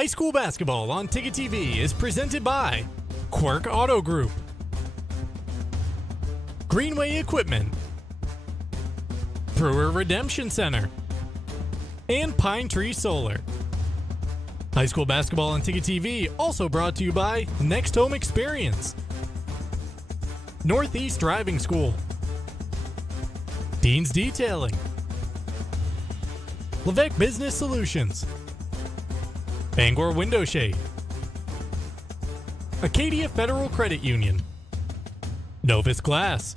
High school basketball on Ticket TV is presented by Quirk Auto Group, Greenway Equipment, Brewer Redemption Center, and Pine Tree Solar. High school basketball on Ticket TV also brought to you by Next Home Experience, Northeast Driving School, Dean's Detailing, Levesque Business Solutions, Bangor Window Shade, Acadia Federal Credit Union, Novus Glass,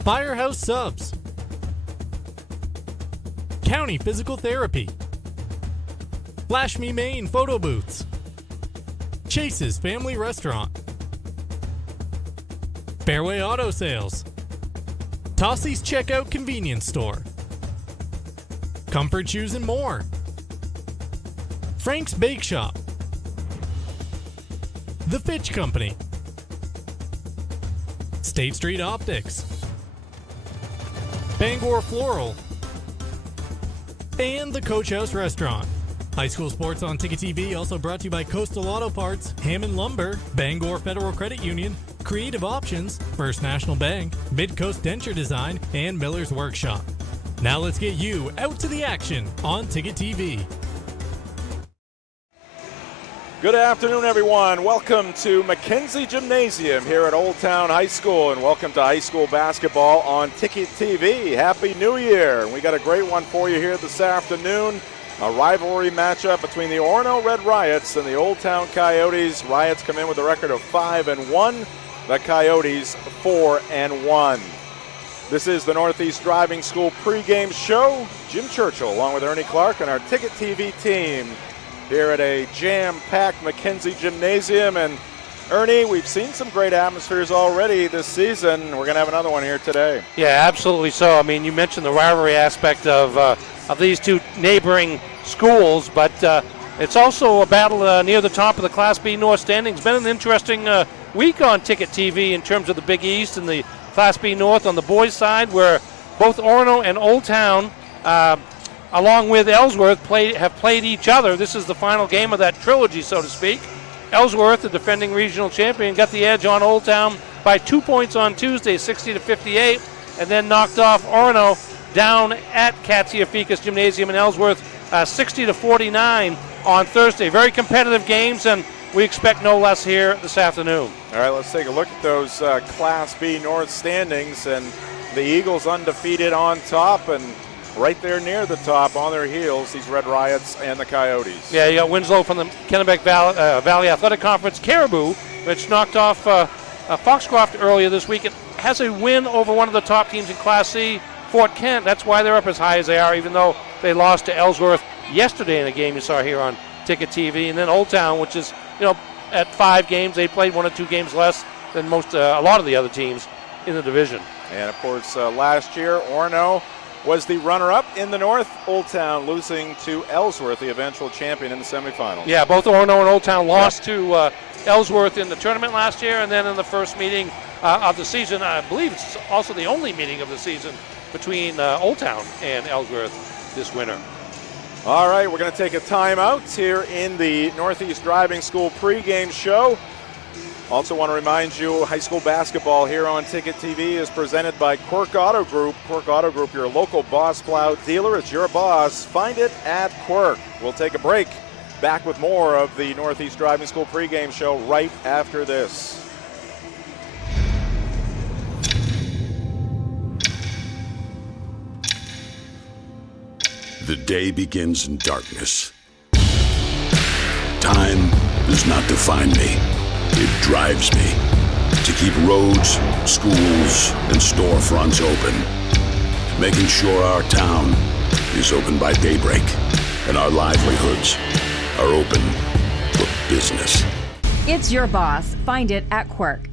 Firehouse Subs, County Physical Therapy, Flash Me Maine Photo Booths, Chase's Family Restaurant, Fairway Auto Sales, Tossie's Checkout Convenience Store, Comfort Shoes and More, Frank's Bake Shop, The Fitch Company, State Street Optics, Bangor Floral, and the Coach House Restaurant. High school sports on Ticket TV also brought to you by Coastal Auto Parts, Hammond Lumber, Bangor Federal Credit Union, Creative Options, First National Bank, Mid-Coast Denture Design, and Miller's Workshop. Now let's get you out to the action on Ticket TV. Good afternoon, everyone. Welcome to Mackenzie Gymnasium here at Old Town High School, and welcome to high school basketball on Ticket TV. Happy New Year. We got a great one for you here this afternoon. A rivalry matchup between the Orono Red Riots and the Old Town Coyotes. Riots come in with a record of 5-1. The Coyotes 4-1. This is the Northeast Driving School pregame show. Jim Churchill along with Ernie Clark and our Ticket TV team here at a jam-packed Mackenzie Gymnasium. And Ernie, we've seen some great atmospheres already this season. We're going to have another one here today. Yeah, absolutely so. I mean, you mentioned the rivalry aspect of these two neighboring schools, but it's also a battle near the top of the Class B North standings. Been an interesting week on Ticket TV in terms of the Big East and the Class B North on the boys' side, where both Orono and Old Town, along with Ellsworth, have played each other. This is the final game of that trilogy, so to speak. Ellsworth, the defending regional champion, got the edge on Old Town by 2 points on Tuesday, 60-58, and then knocked off Orono down at Katsiafikas Gymnasium in Ellsworth, 60-49 on Thursday. Very competitive games, and we expect no less here this afternoon. All right, let's take a look at those Class B North standings, and the Eagles undefeated on top, and right there near the top on their heels, these Red Riots and the Coyotes. Yeah, you got Winslow from the Kennebec Valley Athletic Conference. Caribou, which knocked off Foxcroft earlier this week, it has a win over one of the top teams in Class C, Fort Kent. That's why they're up as high as they are, even though they lost to Ellsworth yesterday in a game you saw here on Ticket TV. And then Old Town, which is, at 5 games, they played 1 or 2 games less than a lot of the other teams in the division. And of course, last year, Orono was the runner-up in the North. Old Town losing to Ellsworth, the eventual champion in the semifinals. Yeah, both Orono and Old Town lost to Ellsworth in the tournament last year, and then in the first meeting of the season. I believe it's also the only meeting of the season between Old Town and Ellsworth this winter. All right, we're going to take a timeout here in the Northeast Driving School pregame show. Also want to remind you, high school basketball here on Ticket TV is presented by Quirk Auto Group. Quirk Auto Group, your local Boss Plow dealer. It's your boss. Find it at Quirk. We'll take a break. Back with more of the Northeast Driving School pregame show right after this. The day begins in darkness. Time does not define me. It drives me to keep roads, schools, and storefronts open, making sure our town is open by daybreak and our livelihoods are open for business. It's your boss. Find it at Quirk.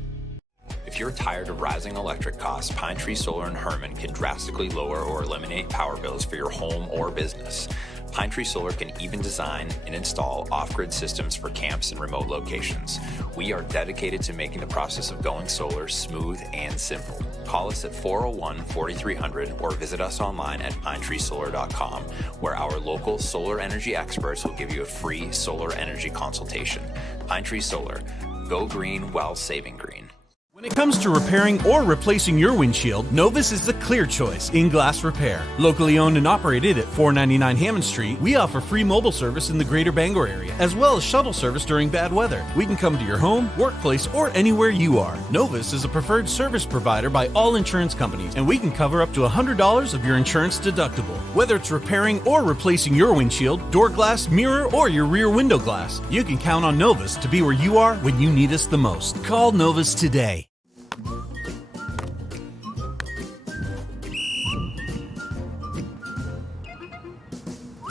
If you're tired of rising electric costs, Pine Tree Solar in Herman can drastically lower or eliminate power bills for your home or business. Pine Tree Solar can even design and install off-grid systems for camps and remote locations. We are dedicated to making the process of going solar smooth and simple. Call us at 401-4300 or visit us online at pinetreesolar.com, where our local solar energy experts will give you a free solar energy consultation. Pine Tree Solar. Go green while saving green. When it comes to repairing or replacing your windshield, Novus is the clear choice in glass repair. Locally owned and operated at 499 Hammond Street, we offer free mobile service in the greater Bangor area, as well as shuttle service during bad weather. We can come to your home, workplace, or anywhere you are. Novus is a preferred service provider by all insurance companies, and we can cover up to $100 of your insurance deductible. Whether it's repairing or replacing your windshield, door glass, mirror, or your rear window glass, you can count on Novus to be where you are when you need us the most. Call Novus today.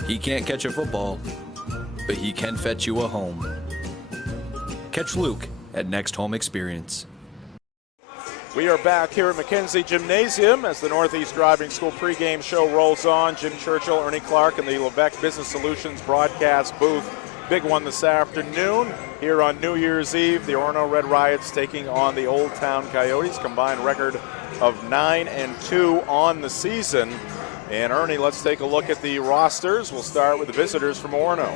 He can't catch a football, but he can fetch you a home. Catch Luke at Next Home Experience. We are back here at Mackenzie Gymnasium as the Northeast Driving School pregame show rolls on. Jim Churchill, Ernie Clark, and the Lebec Business Solutions broadcast booth. Big one this afternoon here on New Year's Eve. The Orono Red Riots taking on the Old Town Coyotes. Combined record of 9-2 on the season. And Ernie, let's take a look at the rosters. We'll start with the visitors from Orono.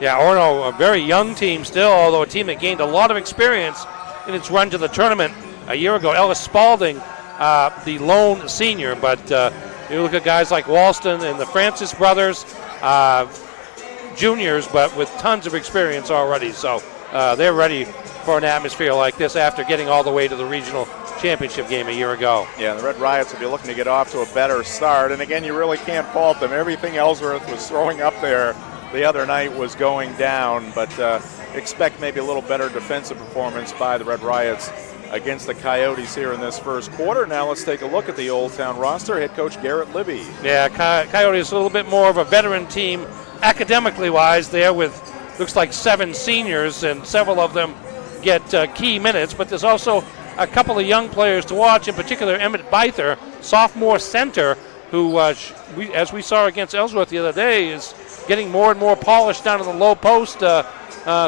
Yeah, Orono, a very young team still, although a team that gained a lot of experience in its run to the tournament a year ago. Ellis Spalding, the lone senior, but you look at guys like Walston and the Francis brothers, juniors, but with tons of experience already. So they're ready for an atmosphere like this after getting all the way to the regional championship game a year ago. Yeah, the Red Riots will be looking to get off to a better start. And again, you really can't fault them. Everything Ellsworth was throwing up there the other night was going down, but expect maybe a little better defensive performance by the Red Riots against the Coyotes here in this first quarter. Now let's take a look at the Old Town roster. Head coach Garrett Libby. Yeah, Coyotes a little bit more of a veteran team academically wise there, with looks like 7 seniors, and several of them get key minutes, but there's also a couple of young players to watch, in particular Emmett Byther, sophomore center, who, as we saw against Ellsworth the other day, is getting more and more polished down in the low post,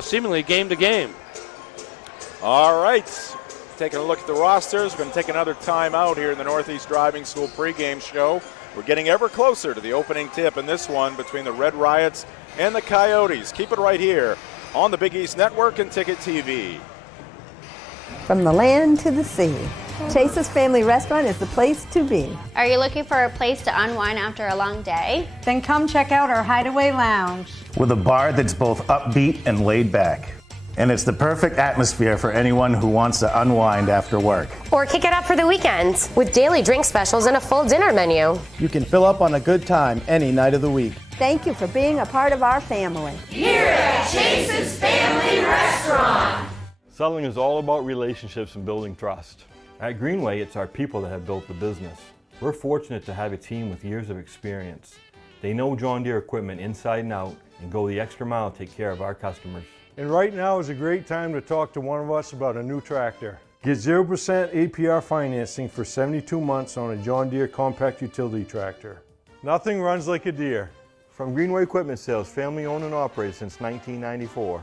seemingly game to game. All right, taking a look at the rosters. We're going to take another time out here in the Northeast Driving School pregame show. We're getting ever closer to the opening tip in this one between the Red Riots and the Coyotes. Keep it right here on the Big East Network and Ticket TV. From the land to the sea, Chase's Family Restaurant is the place to be. Are you looking for a place to unwind after a long day? Then come check out our Hideaway Lounge. With a bar that's both upbeat and laid back. And it's the perfect atmosphere for anyone who wants to unwind after work. Or kick it up for the weekends with daily drink specials and a full dinner menu. You can fill up on a good time any night of the week. Thank you for being a part of our family. Here at Chase's Family Restaurant. Selling is all about relationships and building trust. At Greenway, it's our people that have built the business. We're fortunate to have a team with years of experience. They know John Deere equipment inside and out and go the extra mile to take care of our customers. And right now is a great time to talk to one of us about a new tractor. Get 0% APR financing for 72 months on a John Deere compact utility tractor. Nothing runs like a Deere. From Greenway Equipment Sales, family owned and operated since 1994.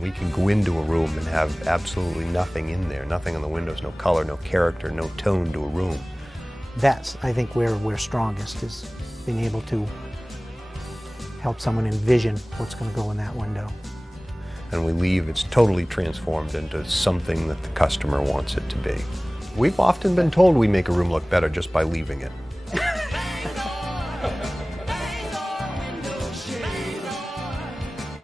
We can go into a room and have absolutely nothing in there, nothing on the windows, no color, no character, no tone to a room. That's, I think, where we're strongest, is being able to help someone envision what's going to go in that window. And we leave, it's totally transformed into something that the customer wants it to be. We've often been told we make a room look better just by leaving it.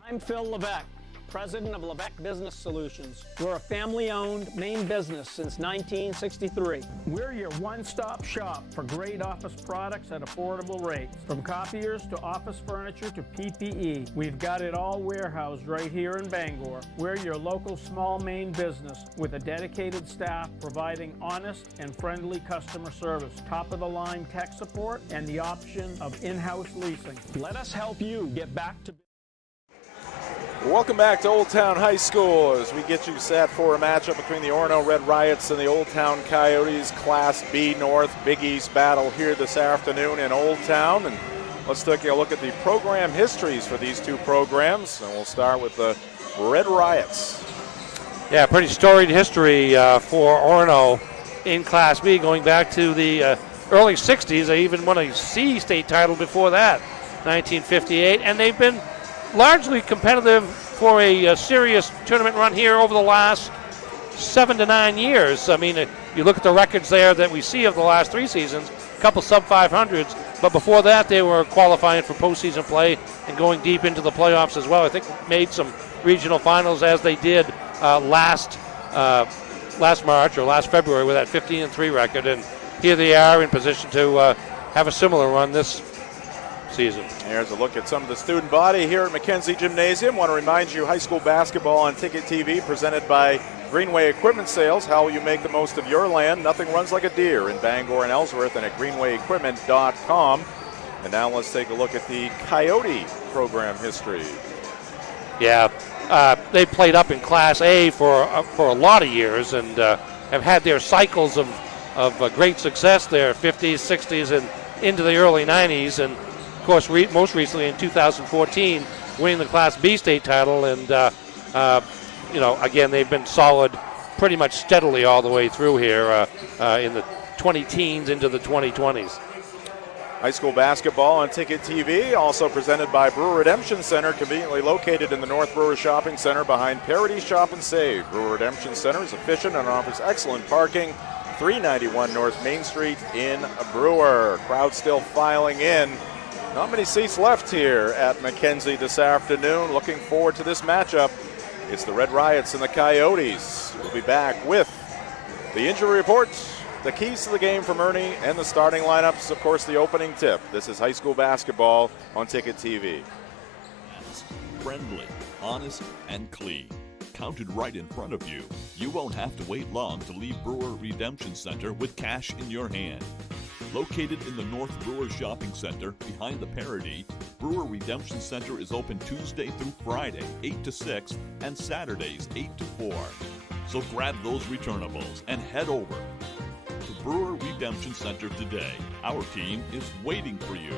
I'm Phil Levesque, President of Lebec Business Solutions. We're a family-owned Maine business since 1963. We're your one-stop shop for great office products at affordable rates. From copiers to office furniture to PPE, we've got it all warehoused right here in Bangor. We're your local small Maine business with a dedicated staff providing honest and friendly customer service, top-of-the-line tech support, and the option of in-house leasing. Let us help you get back to Welcome back to Old Town High School as we get you set for a matchup between the Orono Red Riots and the Old Town Coyotes. Class B North Big East battle here this afternoon in Old Town. And let's take a look at the program histories for these two programs. And we'll start with the Red Riots. Yeah, pretty storied history for Orono in Class B, going back to the early 60s. They even won a C state title before that, 1958. And they've been largely competitive for a serious tournament run here over the last 7 to 9 years. I mean, you look at the records there that we see of the last 3 seasons, a couple sub-500s, but before that they were qualifying for postseason play and going deep into the playoffs as well. I think made some regional finals as they did last March or last February with that 15-3 record, and here they are in position to have a similar run this season. Here's a look at some of the student body here at Mackenzie Gymnasium. Want to remind you, high school basketball on Ticket TV presented by Greenway Equipment Sales. How will you make the most of your land? Nothing runs like a deer in Bangor and Ellsworth and at greenwayequipment.com. And now let's take a look at the Coyote program history. Yeah, they played up in Class A for a lot of years and have had their cycles of great success there, 50s, 60s, and into the early 90s. And of course, most recently in 2014, winning the Class B state title. And, again, they've been solid pretty much steadily all the way through here in the 20-teens into the 2020s. High school basketball on Ticket TV, also presented by Brewer Redemption Center, conveniently located in the North Brewer Shopping Center behind Parity Shop and Save. Brewer Redemption Center is efficient and offers excellent parking. 391 North Main Street in Brewer. Crowd still filing in. Not many seats left here at Mackenzie this afternoon. Looking forward to this matchup. It's the Red Riots and the Coyotes. We'll be back with the injury report, the keys to the game from Ernie, and the starting lineups, of course, the opening tip. This is high school basketball on Ticket TV. Friendly, honest, and clean. Counted right in front of you. You won't have to wait long to leave Brewer Redemption Center with cash in your hand. Located in the North Brewer Shopping Center behind the Parity, Brewer Redemption Center is open Tuesday through Friday, 8 to 6, and Saturdays, 8 to 4. So grab those returnables and head over to Brewer Redemption Center today. Our team is waiting for you.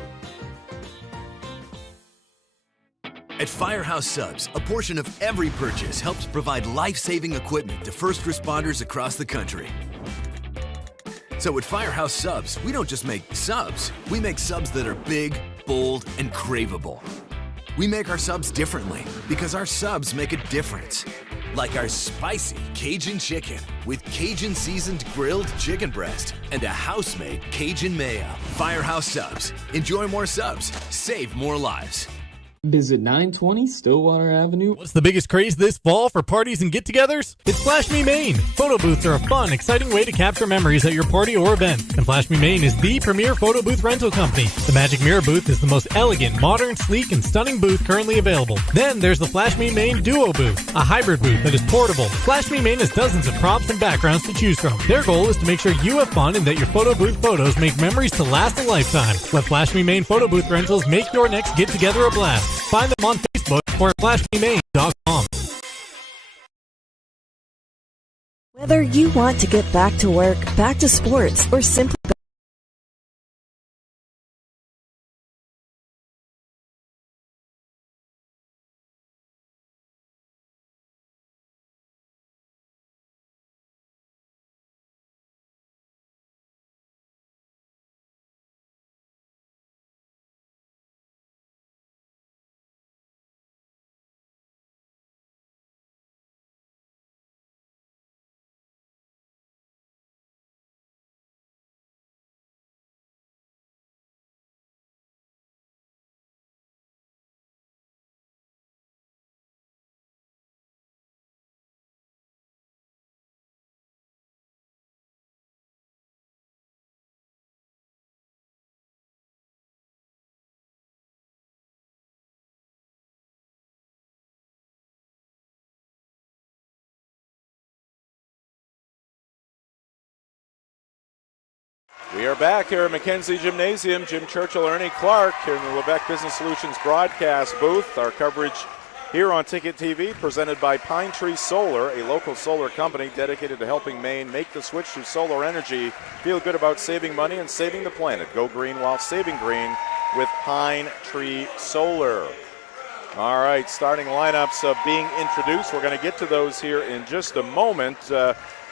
At Firehouse Subs, a portion of every purchase helps provide life-saving equipment to first responders across the country. So at Firehouse Subs, we don't just make subs. We make subs that are big, bold, and craveable. We make our subs differently because our subs make a difference. Like our spicy Cajun chicken with Cajun seasoned grilled chicken breast and a house-made Cajun mayo. Firehouse Subs. Enjoy more subs. Save more lives. Visit 920 Stillwater Avenue. What's the biggest craze this fall for parties and get-togethers? It's Flash Me Maine. Photo booths are a fun, exciting way to capture memories at your party or event. And Flash Me Maine is the premier photo booth rental company. The Magic Mirror booth is the most elegant, modern, sleek, and stunning booth currently available. Then there's the Flash Me Maine Duo booth, a hybrid booth that is portable. Flash Me Maine has dozens of props and backgrounds to choose from. Their goal is to make sure you have fun and that your photo booth photos make memories to last a lifetime. Let Flash Me Maine photo booth rentals make your next get-together a blast. Find them on Facebook or at flashmemaine.com. Whether you want to get back to work, back to sports, or simply We are back here at Mackenzie Gymnasium. Jim Churchill, Ernie Clark here in the Lebec Business Solutions broadcast booth. Our coverage here on Ticket TV, presented by Pine Tree Solar, a local solar company dedicated to helping Maine make the switch to solar energy. Feel good about saving money and saving the planet. Go green while saving green with Pine Tree Solar. All right, starting lineups being introduced. We're going to get to those here in just a moment.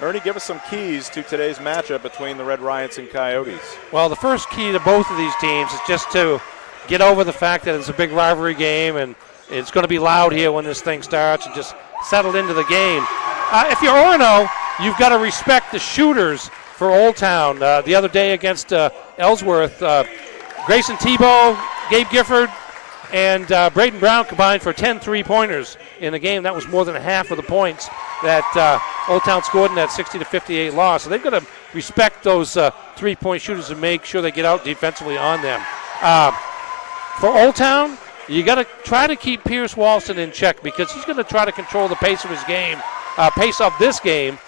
Ernie, give us some keys to today's matchup between the Red Riots and Coyotes. Well, the first key to both of these teams is just to get over the fact that it's a big rivalry game and it's going to be loud here when this thing starts, and just settle into the game. If you're Orono, you've got to respect the shooters for Old Town. The other day against Ellsworth, Grayson Tebow, Gabe Gifford, and Braden Brown combined for 10 3-pointers in the game. That was more than half of the points that Old Town scored in that 60-58 loss. So they've got to respect those 3-point shooters and make sure they get out defensively on them. For Old Town, you got to try to keep Pierce Walston in check because he's going to try to control the pace of his game, pace of this game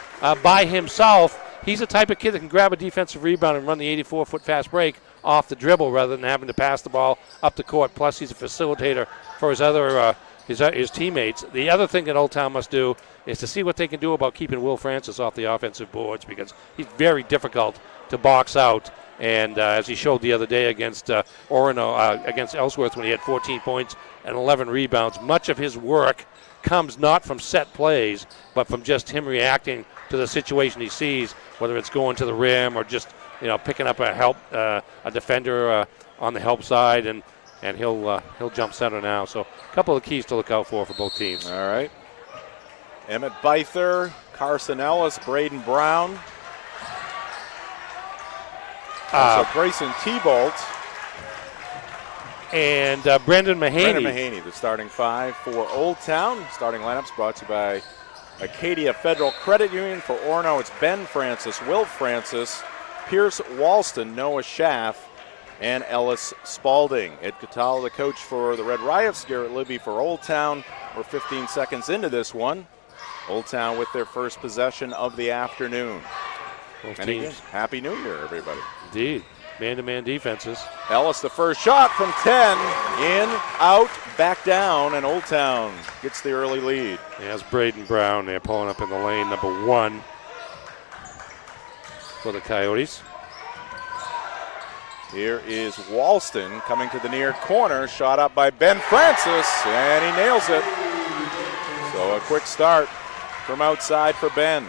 by himself. He's the type of kid that can grab a defensive rebound and run the 84-foot fast break off the dribble rather than having to pass the ball up the court. Plus, he's a facilitator for his other his teammates. The other thing that Old Town must do is to see what they can do about keeping Will Francis off the offensive boards because he's very difficult to box out. And as he showed the other day against Orono, against Ellsworth when he had 14 points and 11 rebounds, much of his work comes not from set plays, but from just him reacting to the situation he sees, whether it's going to the rim or just picking up a defender on the help side, and he'll jump center now. So a couple of keys to look out for both teams. All right. Emmett Beither, Carson Ellis, Braden Brown. So Grayson Tebow and Brendan Mahaney. Brendan Mahaney, the starting five for Old Town. Starting lineups brought to you by Acadia Federal Credit Union. For Orono, it's Ben Francis, Will Francis, Pierce Walston, Noah Schaff, and Ellis Spalding. Ed Catala, the coach for the Red Riots. Garrett Libby for Old Town. We're 15 seconds into this one. Old Town with their first possession of the afternoon. Both and teams. again, Happy New Year, everybody. Indeed. Man-to-man defenses. Ellis, the first shot from 10. In, out, back down, and Old Town gets the early lead. There's Braden Brown there pulling up in the lane, number 1 for the Coyotes. Here is Walston coming to the near corner. Shot up by Ben Francis, and he nails it. So a quick start from outside for Ben.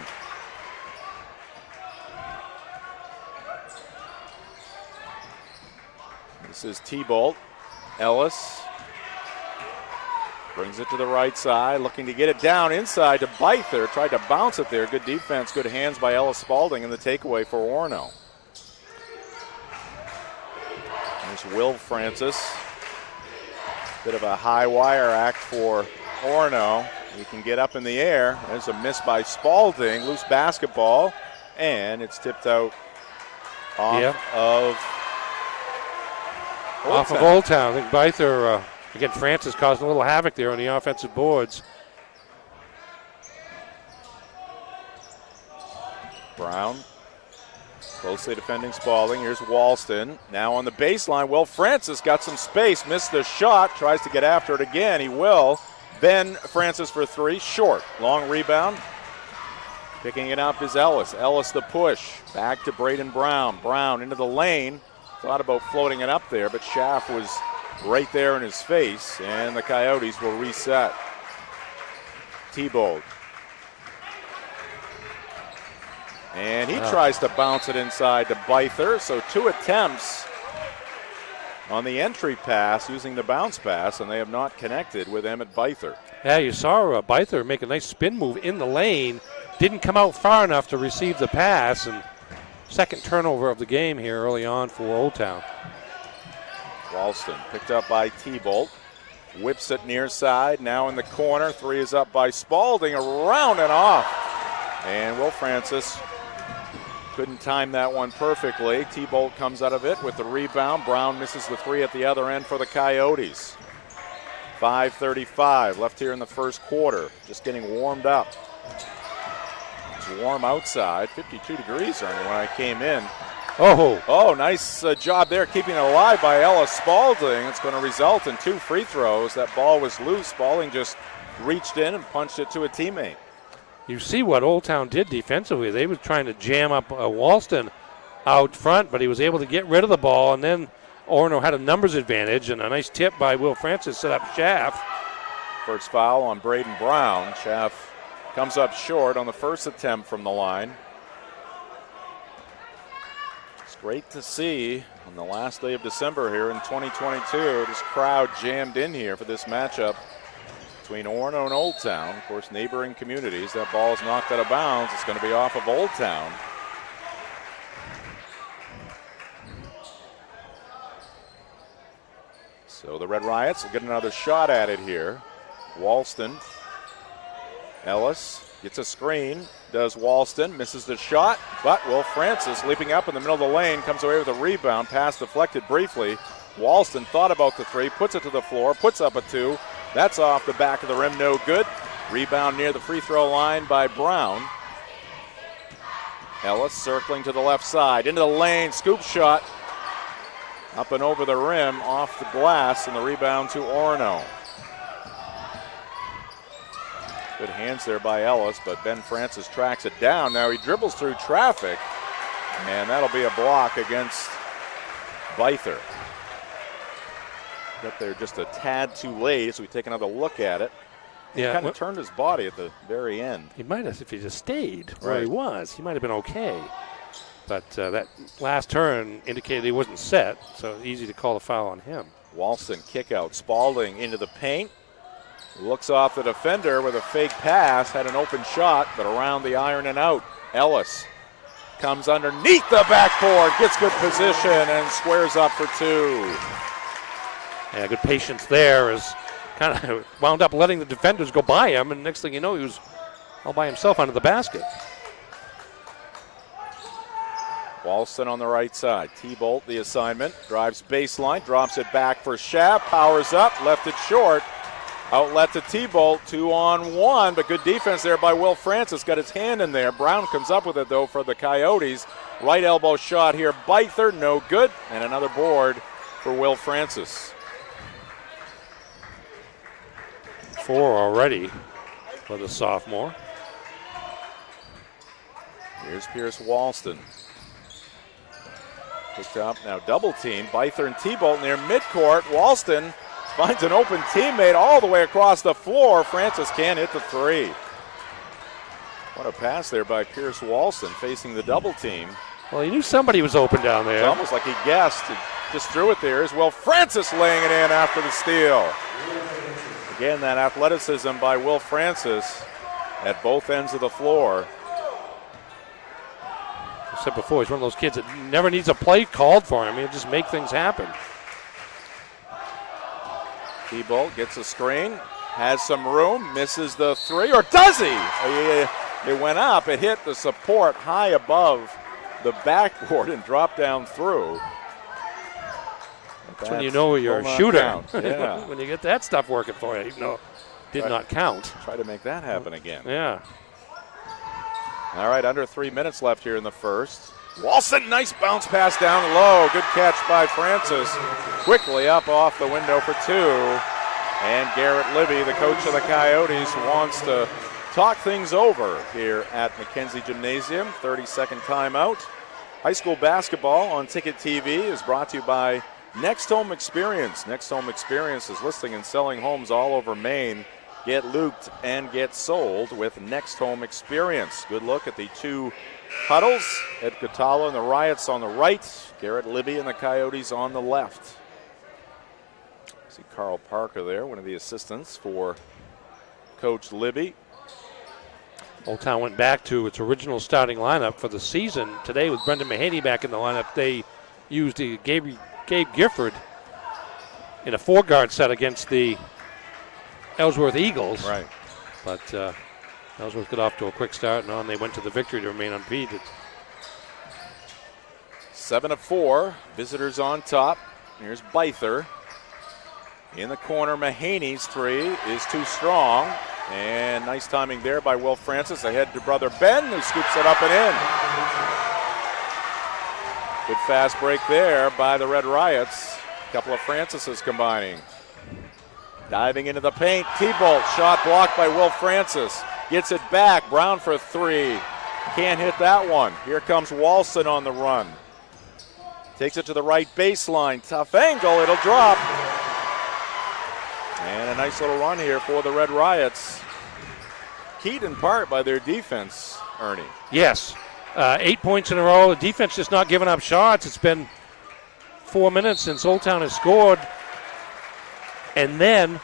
This is T-Bolt. Ellis brings it to the right side, looking to get it down inside to Beither. Tried to bounce it there. Good defense, good hands by Ellis Spalding, and the takeaway for Orono. There's Will Francis. Bit of a high wire act for Orono. He can get up in the air. There's a miss by Spalding. Loose basketball, and it's tipped out off of Old Town. I think Beither, again, Francis caused a little havoc there on the offensive boards. Brown closely defending Spalding. Here's Walston. Now on the baseline, Will Francis got some space, missed the shot, tries to get after it again. He will. Ben Francis for 3, short. Long rebound. Picking it up is Ellis. Ellis the push. Back to Braden Brown. Brown into the lane. Thought about floating it up there, but Schaff was right there in his face, and the Coyotes will reset. T-Bold. And he tries to bounce it inside to Beither, so 2 attempts on the entry pass using the bounce pass, and they have not connected with Emmett Beither. Yeah, you saw Beither make a nice spin move in the lane. Didn't come out far enough to receive the pass, and second turnover of the game here early on for Old Town. Walston picked up by T-Bolt. Whips it near side, now in the corner. 3 is up by Spalding, around and off. And Will Francis couldn't time that one perfectly. T-Bolt comes out of it with the rebound. Brown misses the 3 at the other end for the Coyotes. 5:35 left here in the first quarter. Just getting warmed up. It's warm outside, 52 degrees when I came in. Oh, nice job there keeping it alive by Ella Spalding. It's going to result in 2 free throws. That ball was loose. Spalding just reached in and punched it to a teammate. You see what Old Town did defensively. They were trying to jam up Walston out front, but he was able to get rid of the ball, and then Orono had a numbers advantage, and a nice tip by Will Francis set up Schaff. First foul on Braden Brown. Schaff comes up short on the first attempt from the line. It's great to see on the last day of December here in 2022, this crowd jammed in here for this matchup between Orono and Old Town. Of course, neighboring communities. That ball is knocked out of bounds. It's going to be off of Old Town. So the Red Riots will get another shot at it here. Walston. Ellis gets a screen. Does Walston. Misses the shot. But Will Francis leaping up in the middle of the lane. Comes away with a rebound. Pass deflected briefly. Walston thought about the 3. Puts it to the floor. Puts up a 2. That's off the back of the rim. No good. Rebound near the free throw line by Brown. Ellis circling to the left side. Into the lane. Scoop shot. Up and over the rim, off the glass, and the rebound to Orono. Good hands there by Ellis, but Ben Francis tracks it down. Now he dribbles through traffic, and that'll be a block against Beither. Got there just a tad too late, so we take another look at it. He kind of turned his body at the very end. He might have, if he just stayed where he was, he might have been okay. But that last turn indicated he wasn't set, so easy to call a foul on him. Walston kick out. Spalding into the paint. Looks off the defender with a fake pass. Had an open shot, but around the iron and out. Ellis comes underneath the backboard, gets good position, and squares up for 2. Yeah, good patience there. Is kind of wound up letting the defenders go by him, and next thing you know, he was all by himself under the basket. Walston on the right side. T-Bolt the assignment. Drives baseline. Drops it back for Schaff. Powers up. Left it short. Outlet to T-Bolt. 2-on-1. But good defense there by Will Francis. Got his hand in there. Brown comes up with it, though, for the Coyotes. Right elbow shot here. Beither. No good. And another board for Will Francis. 4 already for the sophomore. Here's Pierce Walston. Picked up, now double team. Beither and T-Bolt near midcourt. Walston finds an open teammate all the way across the floor. Francis can't hit the 3. What a pass there by Pierce Walston facing the double team. Well, he knew somebody was open down there. It's almost like he guessed. Just threw it there as well. Francis laying it in after the steal. Again, that athleticism by Will Francis at both ends of the floor. I said before, he's one of those kids that never needs a play called for him. He'll just make things happen. T-Bolt gets a screen, has some room, misses the 3, or does he? It went up, it hit the support high above the backboard and dropped down through. That's when you know you're a shooter. Yeah. When you get that stuff working for you, even though it did not count. Try to make that happen again. Yeah. All right, under 3 minutes left here in the first. Walston, nice bounce pass down low. Good catch by Francis. Quickly up off the window for 2. And Garrett Libby, the coach of the Coyotes, wants to talk things over here at Mackenzie Gymnasium. 30-second timeout. High school basketball on Ticket TV is brought to you by Next Home Experience. Next Home Experience is listing and selling homes all over Maine. Get looped and get sold with Next Home Experience. Good look at the 2 huddles. Ed Catala and the Riots on the right. Garrett Libby and the Coyotes on the left. See Carl Parker there, one of the assistants for Coach Libby. Old Town went back to its original starting lineup for the season. Today with Brendan Mahaney back in the lineup, they used Gabe Gifford in a 4-guard set against the Ellsworth Eagles. Right. But Ellsworth got off to a quick start, and on they went to the victory to remain undefeated. 7 of 4. Visitors on top. Here's Beither. In the corner, Mahaney's 3 is too strong. And nice timing there by Will Francis. Ahead to brother Ben, who scoops it up and in. Good fast break there by the Red Riots. A couple of Francises combining. Diving into the paint, T-Bolt, shot blocked by Will Francis. Gets it back, Brown for three. Can't hit that one. Here comes Walston on the run. Takes it to the right baseline, tough angle, it'll drop. And a nice little run here for the Red Riots. Keyed in part by their defense, Ernie. Yes, 8 points in a row. The defense just not giving up shots. It's been 4 minutes since Old Town has scored. And then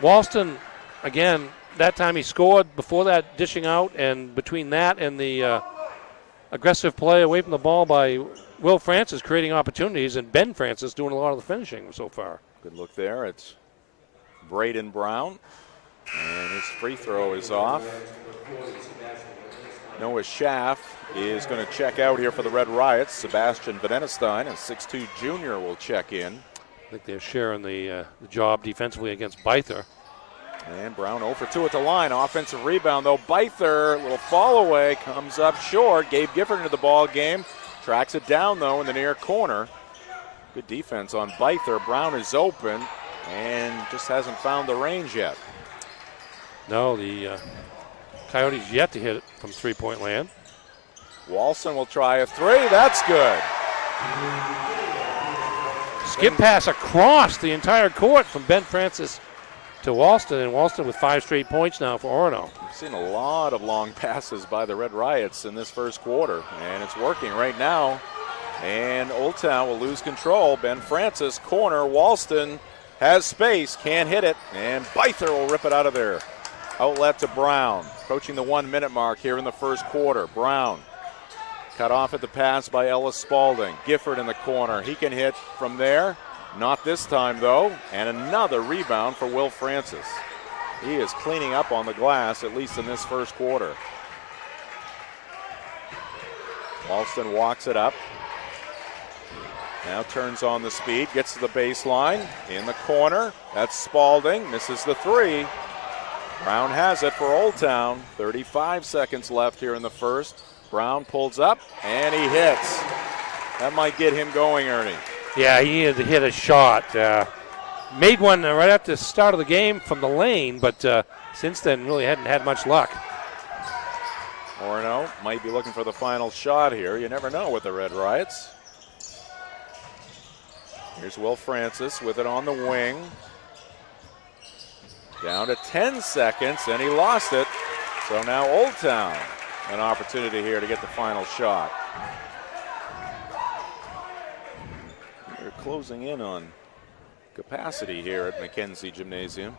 Walston, again, that time he scored, before that dishing out, and between that and the aggressive play away from the ball by Will Francis creating opportunities, and Ben Francis doing a lot of the finishing so far. Good look there. It's Braden Brown, and his free throw is off. Noah Schaff is going to check out here for the Red Riots. Sebastian Venenstein, a 6'2 junior, will check in. I think they're sharing the job defensively against Byther. And Brown 0 for 2 at the line. Offensive rebound, though. Byther, little fall away, comes up short. Gabe Gifford into the ball game. Tracks it down, though, in the near corner. Good defense on Byther. Brown is open and just hasn't found the range yet. No, the Coyotes yet to hit it from three-point land. Walston will try a three. That's good. Skip pass across the entire court from Ben Francis to Walston, and Walston with 5 straight points now for Orono. We've seen a lot of long passes by the Red Riots in this first quarter, and it's working right now. And Old Town will lose control. Ben Francis, corner. Walston has space, can't hit it, and Byther will rip it out of there. Outlet to Brown, approaching the 1 minute mark here in the first quarter. Brown cut off at the pass by Ellis Spaulding. Gifford in the corner, he can hit from there. Not this time, though, and another rebound for Will Francis. He is cleaning up on the glass, at least in this first quarter. Walston walks it up. Now turns on the speed, gets to the baseline, in the corner. That's Spaulding, misses the three. Brown has it for Old Town. 35 seconds left here in the first. Brown pulls up, and he hits. That might get him going, Ernie. Yeah, he needed to hit a shot. Made one right at the start of the game from the lane, but since then really hadn't had much luck. Orono might be looking for the final shot here. You never know with the Red Riots. Here's Will Francis with it on the wing. Down to 10 seconds, and he lost it. So now Old Town, an opportunity here to get the final shot. They're closing in on capacity here at Mackenzie Gymnasium.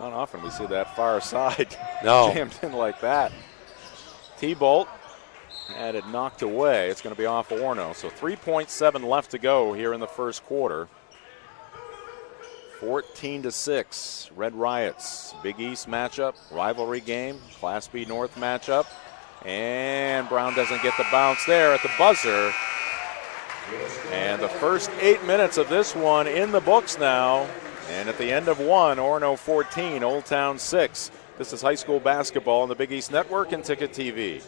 Not often we see that far side jammed in like that. T-Bolt had it knocked away. It's going to be off Orono. So 3.7 left to go here in the first quarter. 14-6, Red Riots. Big East matchup, rivalry game, Class B North matchup. And Brown doesn't get the bounce there at the buzzer. And the first 8 minutes of this one in the books now. And at the end of one, Orono 14, Old Town 6. This is high school basketball on the Big East Network and Ticket TV.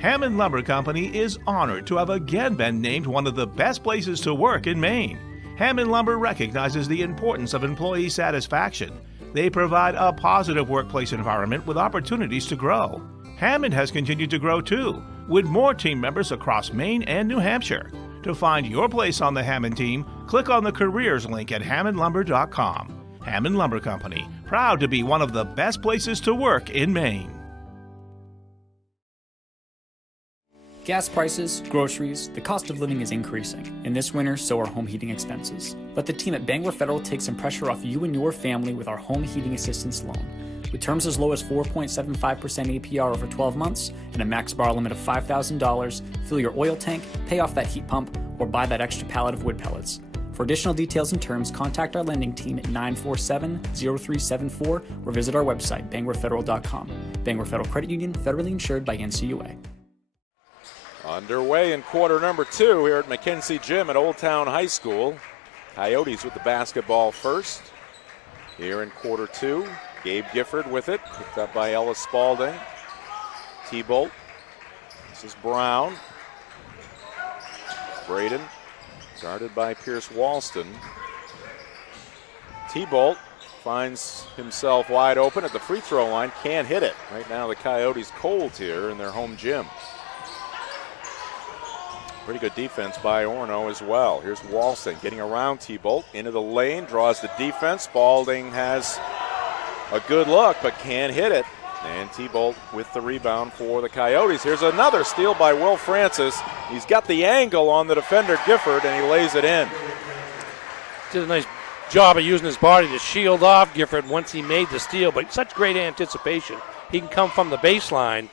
Hammond Lumber Company is honored to have again been named one of the best places to work in Maine. Hammond Lumber recognizes the importance of employee satisfaction. They provide a positive workplace environment with opportunities to grow. Hammond has continued to grow too, with more team members across Maine and New Hampshire. To find your place on the Hammond team, click on the careers link at hammondlumber.com. Hammond Lumber Company, proud to be one of the best places to work in Maine. Gas prices, groceries, the cost of living is increasing. And this winter, so are home heating expenses. Let the team at Bangor Federal take some pressure off you and your family with our home heating assistance loan. With terms as low as 4.75% APR over 12 months and a max borrow limit of $5,000, fill your oil tank, pay off that heat pump, or buy that extra pallet of wood pellets. For additional details and terms, contact our lending team at 947-0374 or visit our website, bangorfederal.com. Bangor Federal Credit Union, federally insured by NCUA. Underway in quarter number 2 here at Mackenzie Gym at Old Town High School. Coyotes with the basketball first. Here in quarter 2, Gabe Gifford with it, picked up by Ellis Spaulding. T-Bolt. This is Brown. Braden, guarded by Pierce Walston. T-Bolt finds himself wide open at the free throw line, can't hit it. Right now the Coyotes cold here in their home gym. Pretty good defense by Orono as well. Here's Walston getting around T-Bolt into the lane, draws the defense. Spalding has a good look but can't hit it. And T-Bolt with the rebound for the Coyotes. Here's another steal by Will Francis. He's got the angle on the defender Gifford and he lays it in. Did a nice job of using his body to shield off Gifford once he made the steal, but such great anticipation. He can come from the baseline,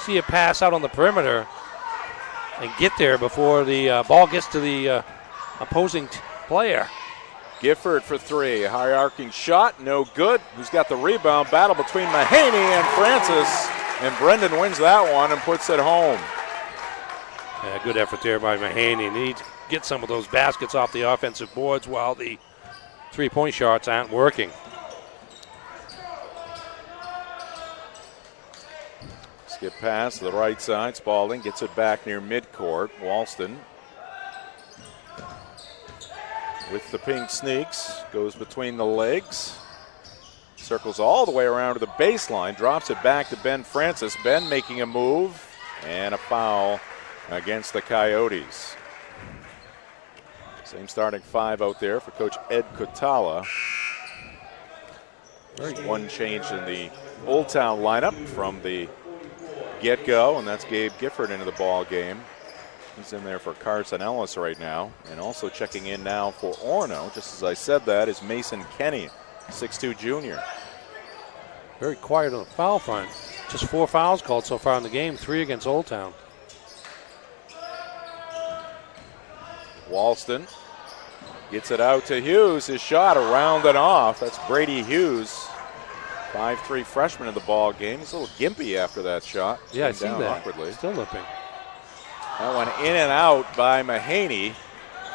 see a pass out on the perimeter, and get there before the ball gets to the opposing player. Gifford for three, high arcing shot, no good. Who's got the rebound? Battle between Mahaney and Francis, and Brendan wins that one and puts it home. Yeah, good effort there by Mahaney. He needs to get some of those baskets off the offensive boards while the three-point shots aren't working. Skip pass to the right side. Spalding gets it back near midcourt. Walston with the pink sneaks, goes between the legs, circles all the way around to the baseline, drops it back to Ben Francis. Ben making a move, and a foul against the Coyotes. Same starting five out there for Coach Ed Kutala. There's one change in the Old Town lineup from the get-go, and that's Gabe Gifford into the ball game. He's in there for Carson Ellis right now. And also checking in now for Orono, just as I said that, is Mason Kenny, 6'2 junior. Very quiet on the foul front. Just 4 fouls called so far in the game, 3 against Old Town. Walston gets it out to Hughes. His shot around and off. That's Brady Hughes, 5'3 freshman in the ball game. He's a little gimpy after that shot. Yeah, I see that. Awkwardly. Still limping. That one in and out by Mahaney.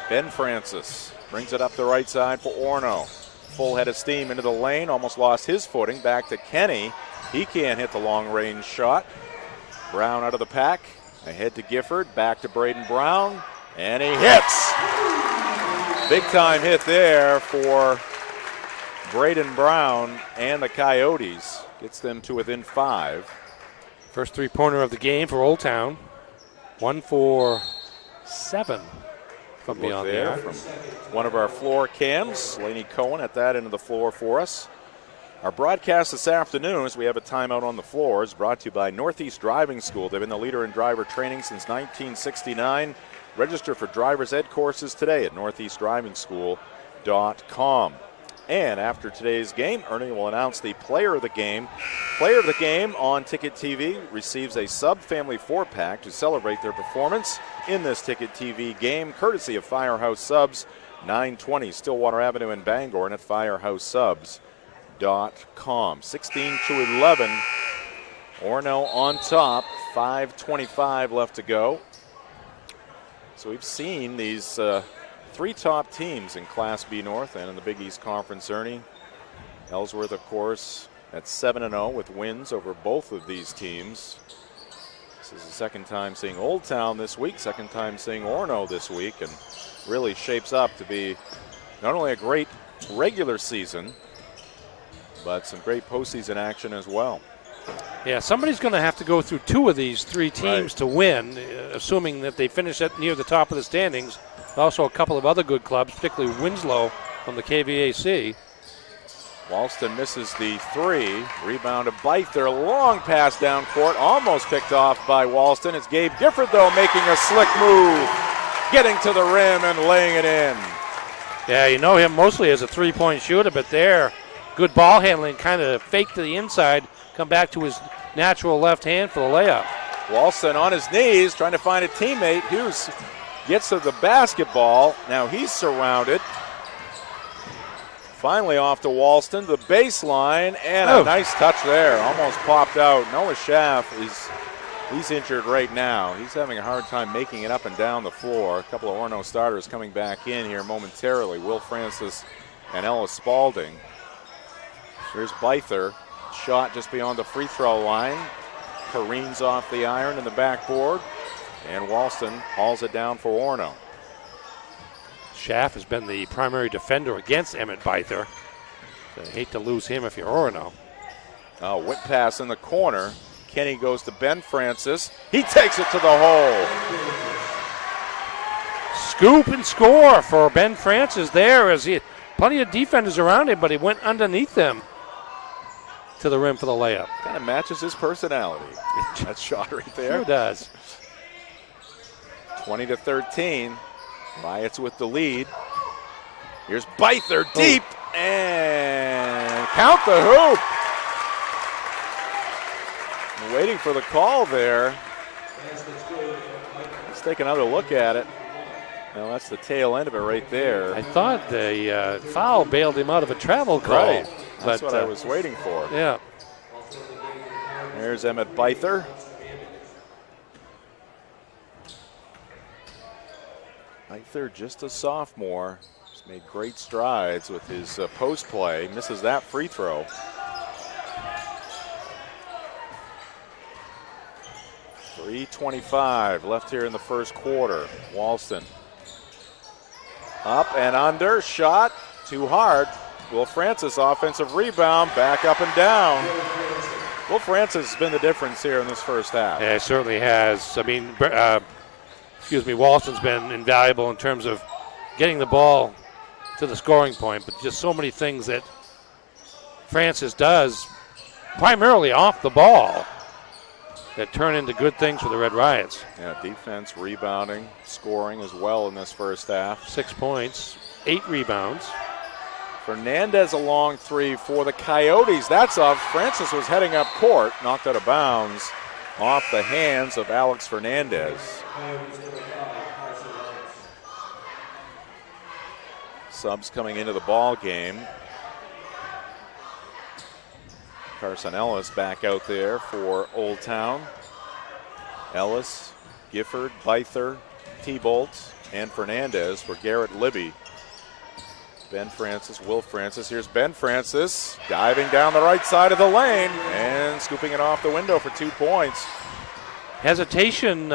Ben Francis brings it up the right side for Orono. Full head of steam into the lane. Almost lost his footing. Back to Kenny. He can't hit the long-range shot. Brown out of the pack. Ahead to Gifford. Back to Braden Brown. And he hits. Big time hit there for Braden Brown and the Coyotes. Gets them to within 5. First three-pointer of the game for Old Town. 1 for 7 from beyond there. From one of our floor cams. Laney Cohen at that end of the floor for us. Our broadcast this afternoon, as we have a timeout on the floor, is brought to you by Northeast Driving School. They've been the leader in driver training since 1969. Register for driver's ed courses today at northeastdrivingschool.com. And after today's game, Ernie will announce the player of the game. Player of the game on Ticket TV receives a sub-family 4-pack to celebrate their performance in this Ticket TV game, courtesy of Firehouse Subs, 920 Stillwater Avenue in Bangor, and at firehousesubs.com. 16-11. Orono on top, 5:25 left to go. So we've seen these 3 top teams in Class B North and in the Big East Conference, Ernie. Ellsworth, of course, at 7-0 with wins over both of these teams. This is the second time seeing Old Town this week, second time seeing Orono this week, and really shapes up to be not only a great regular season, but some great postseason action as well. Yeah, somebody's going to have to go through 2 of these 3 teams to win, assuming that they finish at near the top of the standings. Also a couple of other good clubs, particularly Winslow from the KVAC. Walston misses the 3. Rebound to Byther. Long pass down court. Almost picked off by Walston. It's Gabe Gifford, though, making a slick move. Getting to the rim and laying it in. Yeah, you know him mostly as a 3-point shooter, but there, good ball handling, kind of fake to the inside, come back to his natural left hand for the layup. Walston on his knees trying to find a teammate. Hughes gets to the basketball. Now he's surrounded. Finally off to Walston, the baseline, and a nice touch there. Almost popped out. Noah Schaff he's injured right now. He's having a hard time making it up and down the floor. A couple of Orono starters coming back in here momentarily. Will Francis and Ellis Spalding. Here's Byther. Shot just beyond the free throw line. Careens off the iron in the backboard. And Walston hauls it down for Orono. Schaff has been the primary defender against Emmett Beither. So I hate to lose him if you're Orono. Whip pass in the corner. Kenny goes to Ben Francis. He takes it to the hole. Scoop and score for Ben Francis there, as he had plenty of defenders around him, but he went underneath them to the rim for the layup. Kind of matches his personality. That shot right there. Sure does. 20-13. Riots with the lead. Here's Beither deep and count the hoop. Waiting for the call there. Let's take another look at it. Well, that's the tail end of it right there. I thought the foul bailed him out of a travel call. Right. That's what I was waiting for. Yeah. There's Emmett Beither. Beither, just a sophomore, has made great strides with his post play. Misses that free throw. .325 left here in the first quarter. Walston up and under, shot too hard. Will Francis offensive rebound, back up and down. Will Francis has been the difference here in this first half. Yeah, it certainly has. I mean, Walston's been invaluable in terms of getting the ball to the scoring point, but just so many things that Francis does, primarily off the ball, that turn into good things for the Red Riots. Yeah, defense, rebounding, scoring as well in this first half. 6 points, 8 rebounds. Fernandez a long three for the Coyotes. That's off. Francis was heading up court, knocked out of bounds off the hands of Alex Fernandez. Subs coming into the ball game. Carson Ellis back out there for Old Town. Ellis, Gifford, Beither, T-Bolt, and Fernandez for Garrett Libby. Ben Francis, Will Francis. Here's Ben Francis diving down the right side of the lane and scooping it off the window for 2 points. Hesitation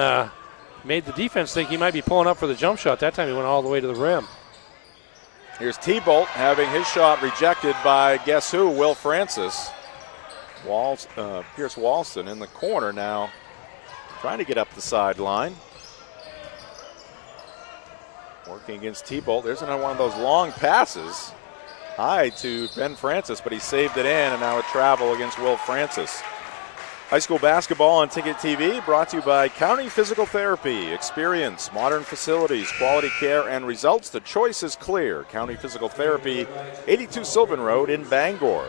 made the defense think he might be pulling up for the jump shot. That time he went all the way to the rim. Here's T-Bolt having his shot rejected by guess who? Will Francis. Pierce Walston in the corner now, trying to get up the sideline. Working against T-Bolt. There's another one of those long passes. High to Ben Francis, but he saved it in, and now a travel against Will Francis. High school basketball on Ticket TV, brought to you by County Physical Therapy. Experience, modern facilities, quality care, and results. The choice is clear. County Physical Therapy, 82 Sylvan Road in Bangor.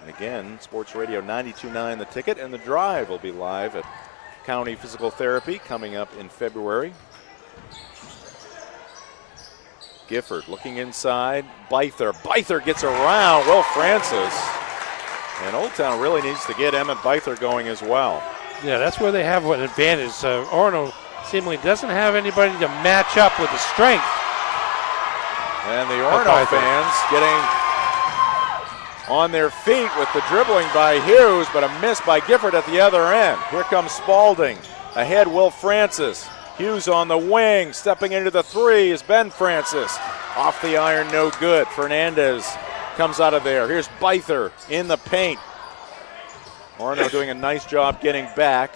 And again, Sports Radio 92.9 The Ticket, and The Drive will be live at County Physical Therapy coming up in February. Gifford looking inside. Beither gets around Will Francis. And Old Town really needs to get Emmett Beither going as well. Yeah, that's where they have an advantage. Orono seemingly doesn't have anybody to match up with the strength. And the Orono fans getting on their feet with the dribbling by Hughes, but a miss by Gifford at the other end. Here comes Spalding. Ahead, Will Francis. Hughes on the wing, stepping into the three is Ben Francis. Off the iron, no good. Fernandez comes out of there. Here's Beither in the paint. Orono doing a nice job getting back.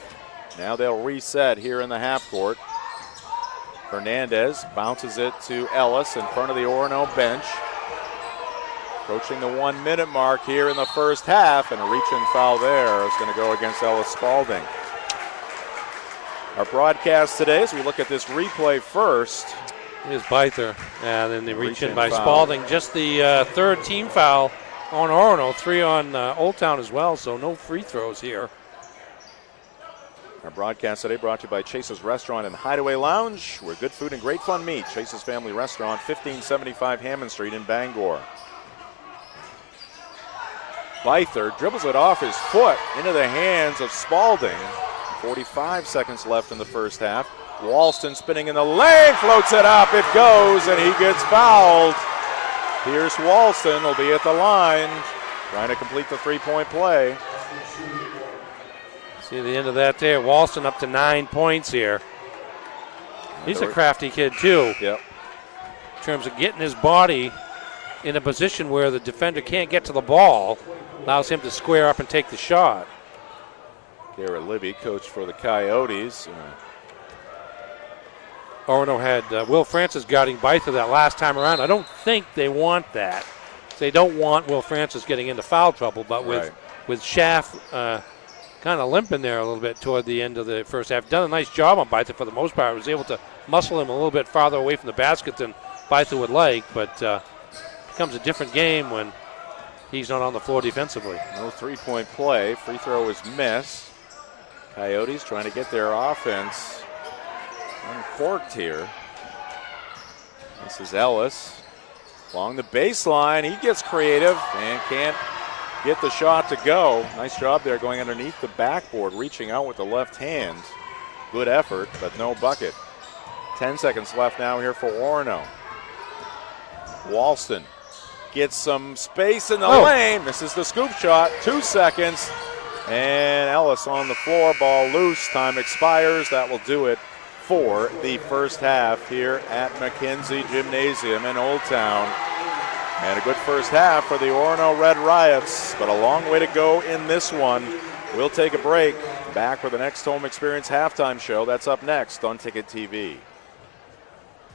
Now they'll reset here in the half court. Fernandez bounces it to Ellis in front of the Orono bench. Approaching the 1 minute mark here in the first half, and a reach-in foul there is going to go against Ellis Spalding. Our broadcast today, as we look at this replay first. Here's Beither, and then the reach-in by Spalding. Just the third team foul on Orono, 3 on Old Town as well, so no free throws here. Our broadcast today brought to you by Chase's Restaurant and Hideaway Lounge, where good food and great fun meet. Chase's Family Restaurant, 1575 Hammond Street in Bangor. Beither dribbles it off his foot into the hands of Spalding. 45 seconds left in the first half. Walston spinning in the lane, floats it up, it goes, and he gets fouled. Pierce Walston will be at the line, trying to complete the three-point play. See the end of that there. Walston up to 9 points here. He's a crafty kid too. Yep. in terms of getting his body in a position where the defender can't get to the ball, allows him to square up and take the shot. Garrett Libby, coach for the Coyotes. Orono had Will Francis guarding Bytha that last time around. I don't think they want that. They don't want Will Francis getting into foul trouble, but with Schaff kind of limping there a little bit toward the end of the first half. Done a nice job on Bytha for the most part. Was able to muscle him a little bit farther away from the basket than Bytha would like, but becomes a different game when he's not on the floor defensively. No three-point play. Free throw is missed. Coyotes trying to get their offense uncorked here. This is Ellis along the baseline. He gets creative and can't get the shot to go. Nice job there going underneath the backboard, reaching out with the left hand. Good effort, but no bucket. 10 seconds left now here for Orono. Walston gets some space in the lane. Misses the scoop shot. 2 seconds. And Ellis on the floor. Ball loose. Time expires. That will do it for the first half here at McKenzie Gymnasium in Old Town. And a good first half for the Orono Red Riots, but a long way to go in this one. We'll take a break. Back for the Next Home Experience halftime show. That's up next on Ticket TV.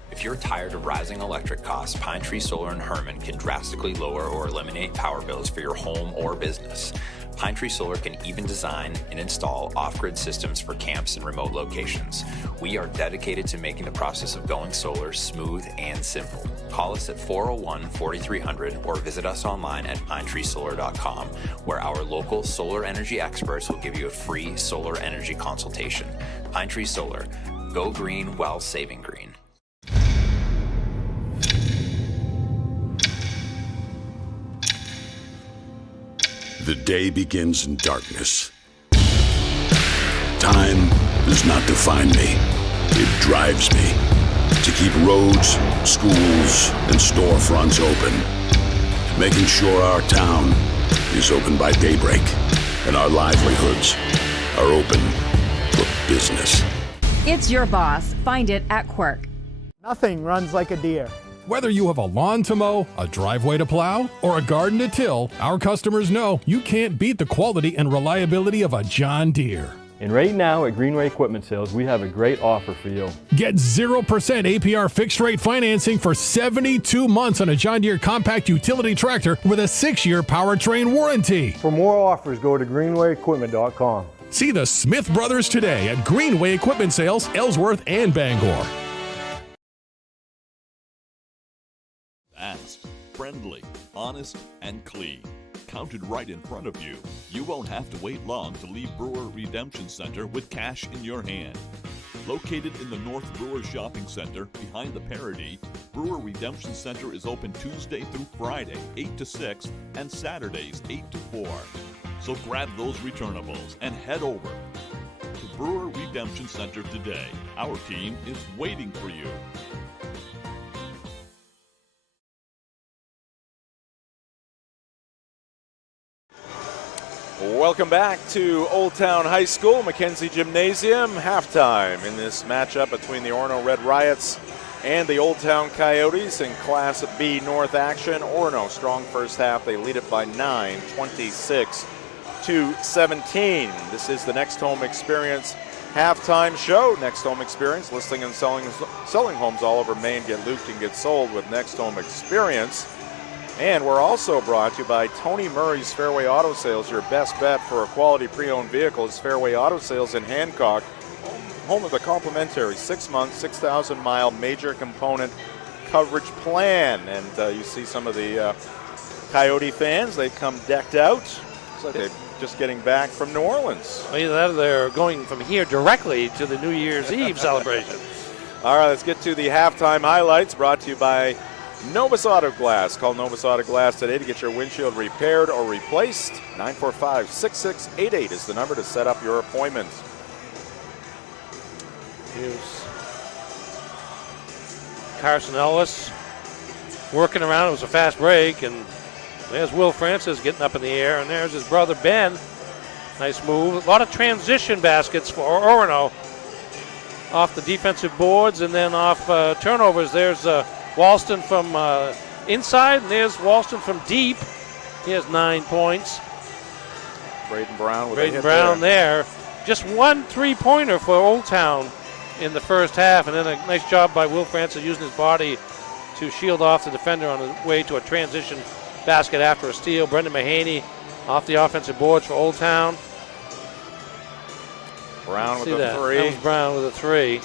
If you're tired of rising electric costs, Pine Tree Solar in Herman can drastically lower or eliminate power bills for your home or business. Pine Tree Solar can even design and install off-grid systems for camps and remote locations. We are dedicated to making the process of going solar smooth and simple. Call us at 401-4300 or visit us online at pinetreesolar.com, where our local solar energy experts will give you a free solar energy consultation. Pine Tree Solar. Go green while saving green. The day begins in darkness. Time does not define me. It drives me to keep roads, schools, and storefronts open, making sure our town is open by daybreak and our livelihoods are open for business. It's your boss. Find it at Quirk. Nothing runs like a deer. Whether you have a lawn to mow, a driveway to plow, or a garden to till, our customers know you can't beat the quality and reliability of a John Deere. And right now at Greenway Equipment Sales, we have a great offer for you. Get 0% APR fixed rate financing for 72 months on a John Deere compact utility tractor with a 6-year powertrain warranty. For more offers, go to greenwayequipment.com. See the Smith Brothers today at Greenway Equipment Sales, Ellsworth and Bangor. Fast, friendly, honest, and clean. Counted right in front of you. You won't have to wait long to leave Brewer Redemption Center with cash in your hand. Located in the North Brewer Shopping Center behind the Parody, Brewer Redemption Center is open Tuesday through Friday, 8 to 6, and Saturdays, 8 to 4. So grab those returnables and head over to Brewer Redemption Center today. Our team is waiting for you. Welcome back to Old Town High School, McKenzie Gymnasium. Halftime in this matchup between the Orono Red Riots and the Old Town Coyotes in Class B North action. Orono, strong first half. They lead it by 9, 26-17. This is the Next Home Experience halftime show. Next Home Experience, listing and selling homes all over Maine. Get looped and get sold with Next Home Experience. And we're also brought to you by Tony Murray's Fairway Auto Sales. Your best bet for a quality pre-owned vehicle is Fairway Auto Sales in Hancock, home of the complimentary 6-month, 6,000-mile major component coverage plan. And you see some of the Coyote fans. They've come decked out. Looks like they're just getting back from New Orleans. Well, either that or they're going from here directly to the New Year's Eve celebration. All right, let's get to the halftime highlights, brought to you by Novus Auto Glass. Call Novus Auto Glass today to get your windshield repaired or replaced. 945-6688 is the number to set up your appointment. Here's Carson Ellis working around. It was a fast break, and there's Will Francis getting up in the air, and there's his brother Ben. Nice move. A lot of transition baskets for Orono off the defensive boards and then off turnovers. There's Walston from inside, and there's Walston from deep. He has 9 points. Braden Brown with a Braden hit Brown there. Just one 3-pointer for Old Town in the first half, and then a nice job by Will Francis using his body to shield off the defender on the way to a transition basket after a steal. Brendan Mahaney off the offensive boards for Old Town. Brown with a 3. That was Brown with a 3.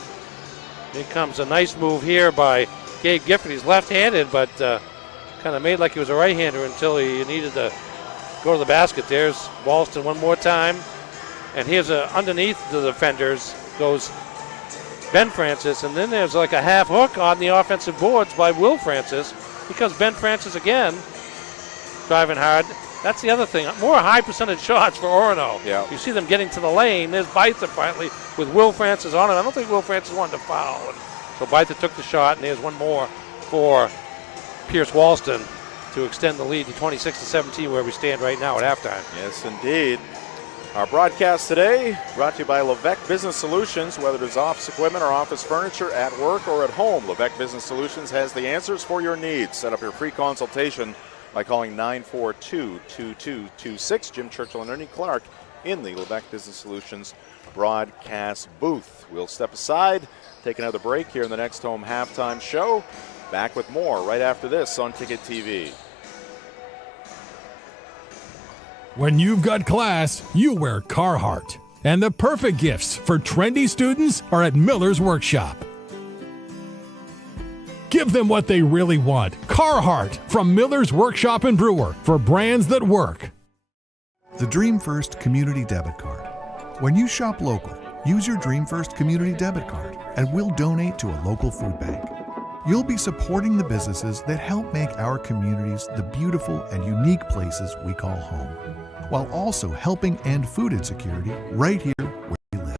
Here comes a nice move here by Gabe Gifford. He's left-handed, but kind of made like he was a right-hander until he needed to go to the basket. There's Walston one more time. And here's underneath the defenders goes Ben Francis, and then there's like a half hook on the offensive boards by Will Francis, because Ben Francis again driving hard. That's the other thing. More high percentage shots for Orono. Yeah. You see them getting to the lane. There's Beitha finally with Will Francis on him. I don't think Will Francis wanted to foul. So Beitha took the shot, and there's one more for Pierce Walston to extend the lead to 26-17, where we stand right now at halftime. Yes, indeed. Our broadcast today brought to you by Levesque Business Solutions. Whether it's office equipment or office furniture, at work or at home, Levesque Business Solutions has the answers for your needs. Set up your free consultation by calling 942-2226. Jim Churchill and Ernie Clark in the Levesque Business Solutions broadcast booth. We'll step aside, take another break here in the next home halftime show. Back with more right after this on Ticket TV. When you've got class, you wear Carhartt. And the perfect gifts for trendy students are at Miller's Workshop. Give them what they really want. Carhartt from Miller's Workshop in Brewer for brands that work. The Dream First Community Debit Card. When you shop local, use your Dream First Community Debit Card and we'll donate to a local food bank. You'll be supporting the businesses that help make our communities the beautiful and unique places we call home, while also helping end food insecurity right here where we live.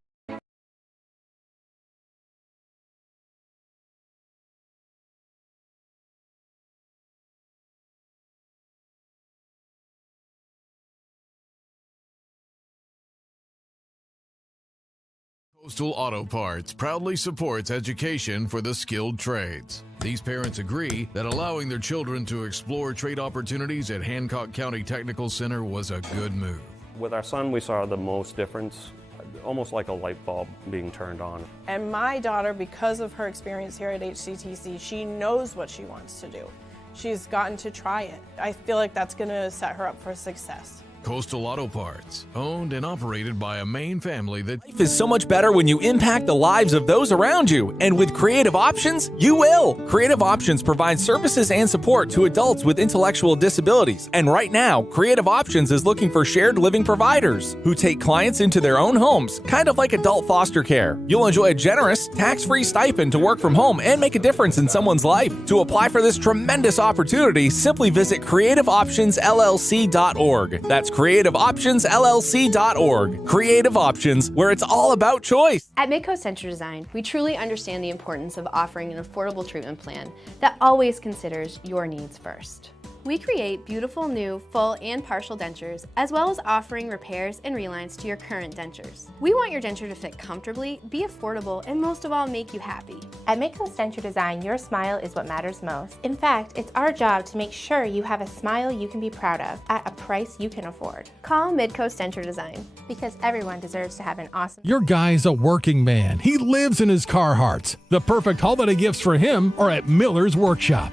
Coastal Auto Parts proudly supports education for the skilled trades. These parents agree that allowing their children to explore trade opportunities at Hancock County Technical Center was a good move. With our son, we saw the most difference, almost like a light bulb being turned on. And my daughter, because of her experience here at HCTC, she knows what she wants to do. She's gotten to try it. I feel like that's going to set her up for success. Coastal Auto Parts, owned and operated by a Maine family that Life is so much better when you impact the lives of those around you. And with Creative Options, you will. Creative Options provides services and support to adults with intellectual disabilities. And right now, Creative Options is looking for shared living providers who take clients into their own homes, kind of like adult foster care. You'll enjoy a generous, tax-free stipend to work from home and make a difference in someone's life. To apply for this tremendous opportunity, simply visit creativeoptionsllc.org. That's creativeoptionsllc.org. Creative Options, where it's all about choice. At Midco Center Design, we truly understand the importance of offering an affordable treatment plan that always considers your needs first. We create beautiful new full and partial dentures, as well as offering repairs and relines to your current dentures. We want your denture to fit comfortably, be affordable, and most of all, make you happy. At Midcoast Denture Design, your smile is what matters most. In fact, it's our job to make sure you have a smile you can be proud of at a price you can afford. Call Midcoast Denture Design, because everyone deserves to have an awesome... Your guy's a working man. He lives in his Carhartts. The perfect holiday gifts for him are at Miller's Workshop.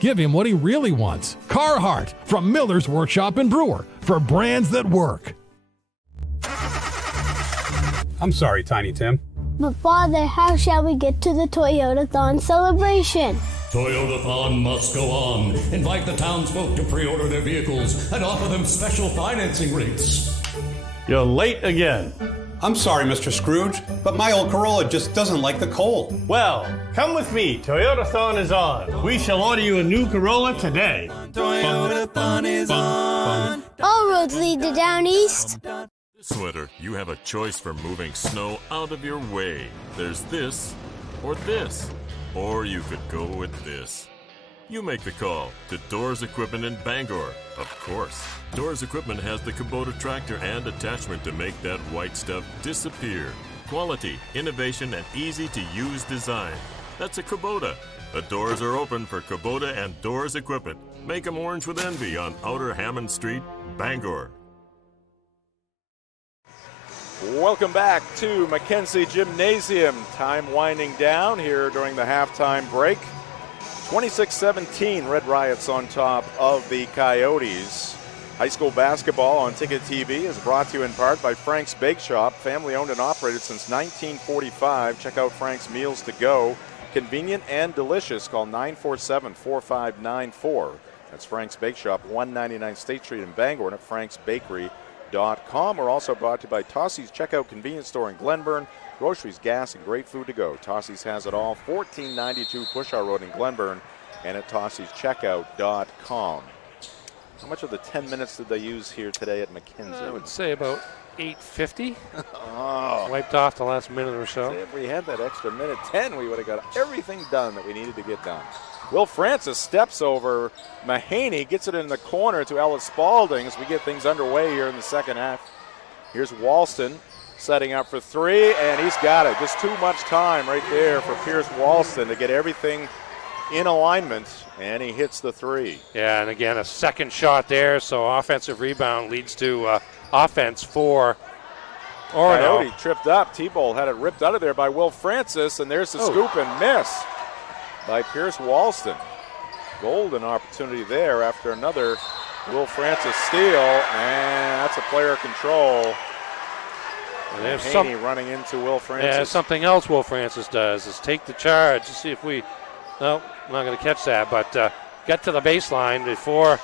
Give him what he really wants. Carhartt from Miller's Workshop in Brewer for brands that work. I'm sorry, Tiny Tim. But Father, how shall we get to the Toyotathon celebration? Toyotathon must go on. Invite the townsfolk to pre-order their vehicles and offer them special financing rates. You're late again. I'm sorry, Mr. Scrooge, but my old Corolla just doesn't like the cold. Well, come with me. Toyotathon is on. We shall order you a new Corolla today. Toyotathon is on. All roads lead to down east. This winter, you have a choice for moving snow out of your way. There's this, or you could go with this. You make the call to Doors Equipment in Bangor. Of course, Doors Equipment has the Kubota tractor and attachment to make that white stuff disappear. Quality, innovation, and easy-to-use design. That's a Kubota. The doors are open for Kubota and Doors Equipment. Make 'em orange with envy on Outer Hammond Street, Bangor. Welcome back to Mackenzie Gymnasium. Time winding down here during the halftime break. 26-17, Red Riots on top of the Coyotes. High school basketball on Ticket TV is brought to you in part by Frank's Bake Shop, family owned and operated since 1945. Check out Frank's Meals to Go. Convenient and delicious. Call 947-4594. That's Frank's Bake Shop, 199 State Street in Bangor, and at franksbakery.com. We're also brought to you by Tossie's Checkout Convenience Store in Glenburn. Groceries, gas, and great food to go. Tossie's has it all. 1492 Pushar Road in Glenburn and at tossiescheckout.com. How much of the 10 minutes did they use here today at Mackenzie? I would say about 8:50. Oh. Wiped off the last minute or so. If we had that extra minute 10, we would have got everything done that we needed to get done. Will Francis steps over Mahaney, gets it in the corner to Ellis Spalding as we get things underway here in the second half. Here's Walston setting up for three, and he's got it. Just too much time right there for Pierce Walston to get everything in alignment, and he hits the three. Yeah, and again, a second shot there, so offensive rebound leads to offense for Orono. Coyote tripped up. T-Bolt had it ripped out of there by Will Francis, and there's the scoop and miss by Pierce Walston. Golden opportunity there after another Will Francis steal, and that's a player control. And there's Haney running into Will Francis. Yeah, something else Will Francis does is take the charge. Let's see if we, no, I'm not going to catch that, but get to the baseline before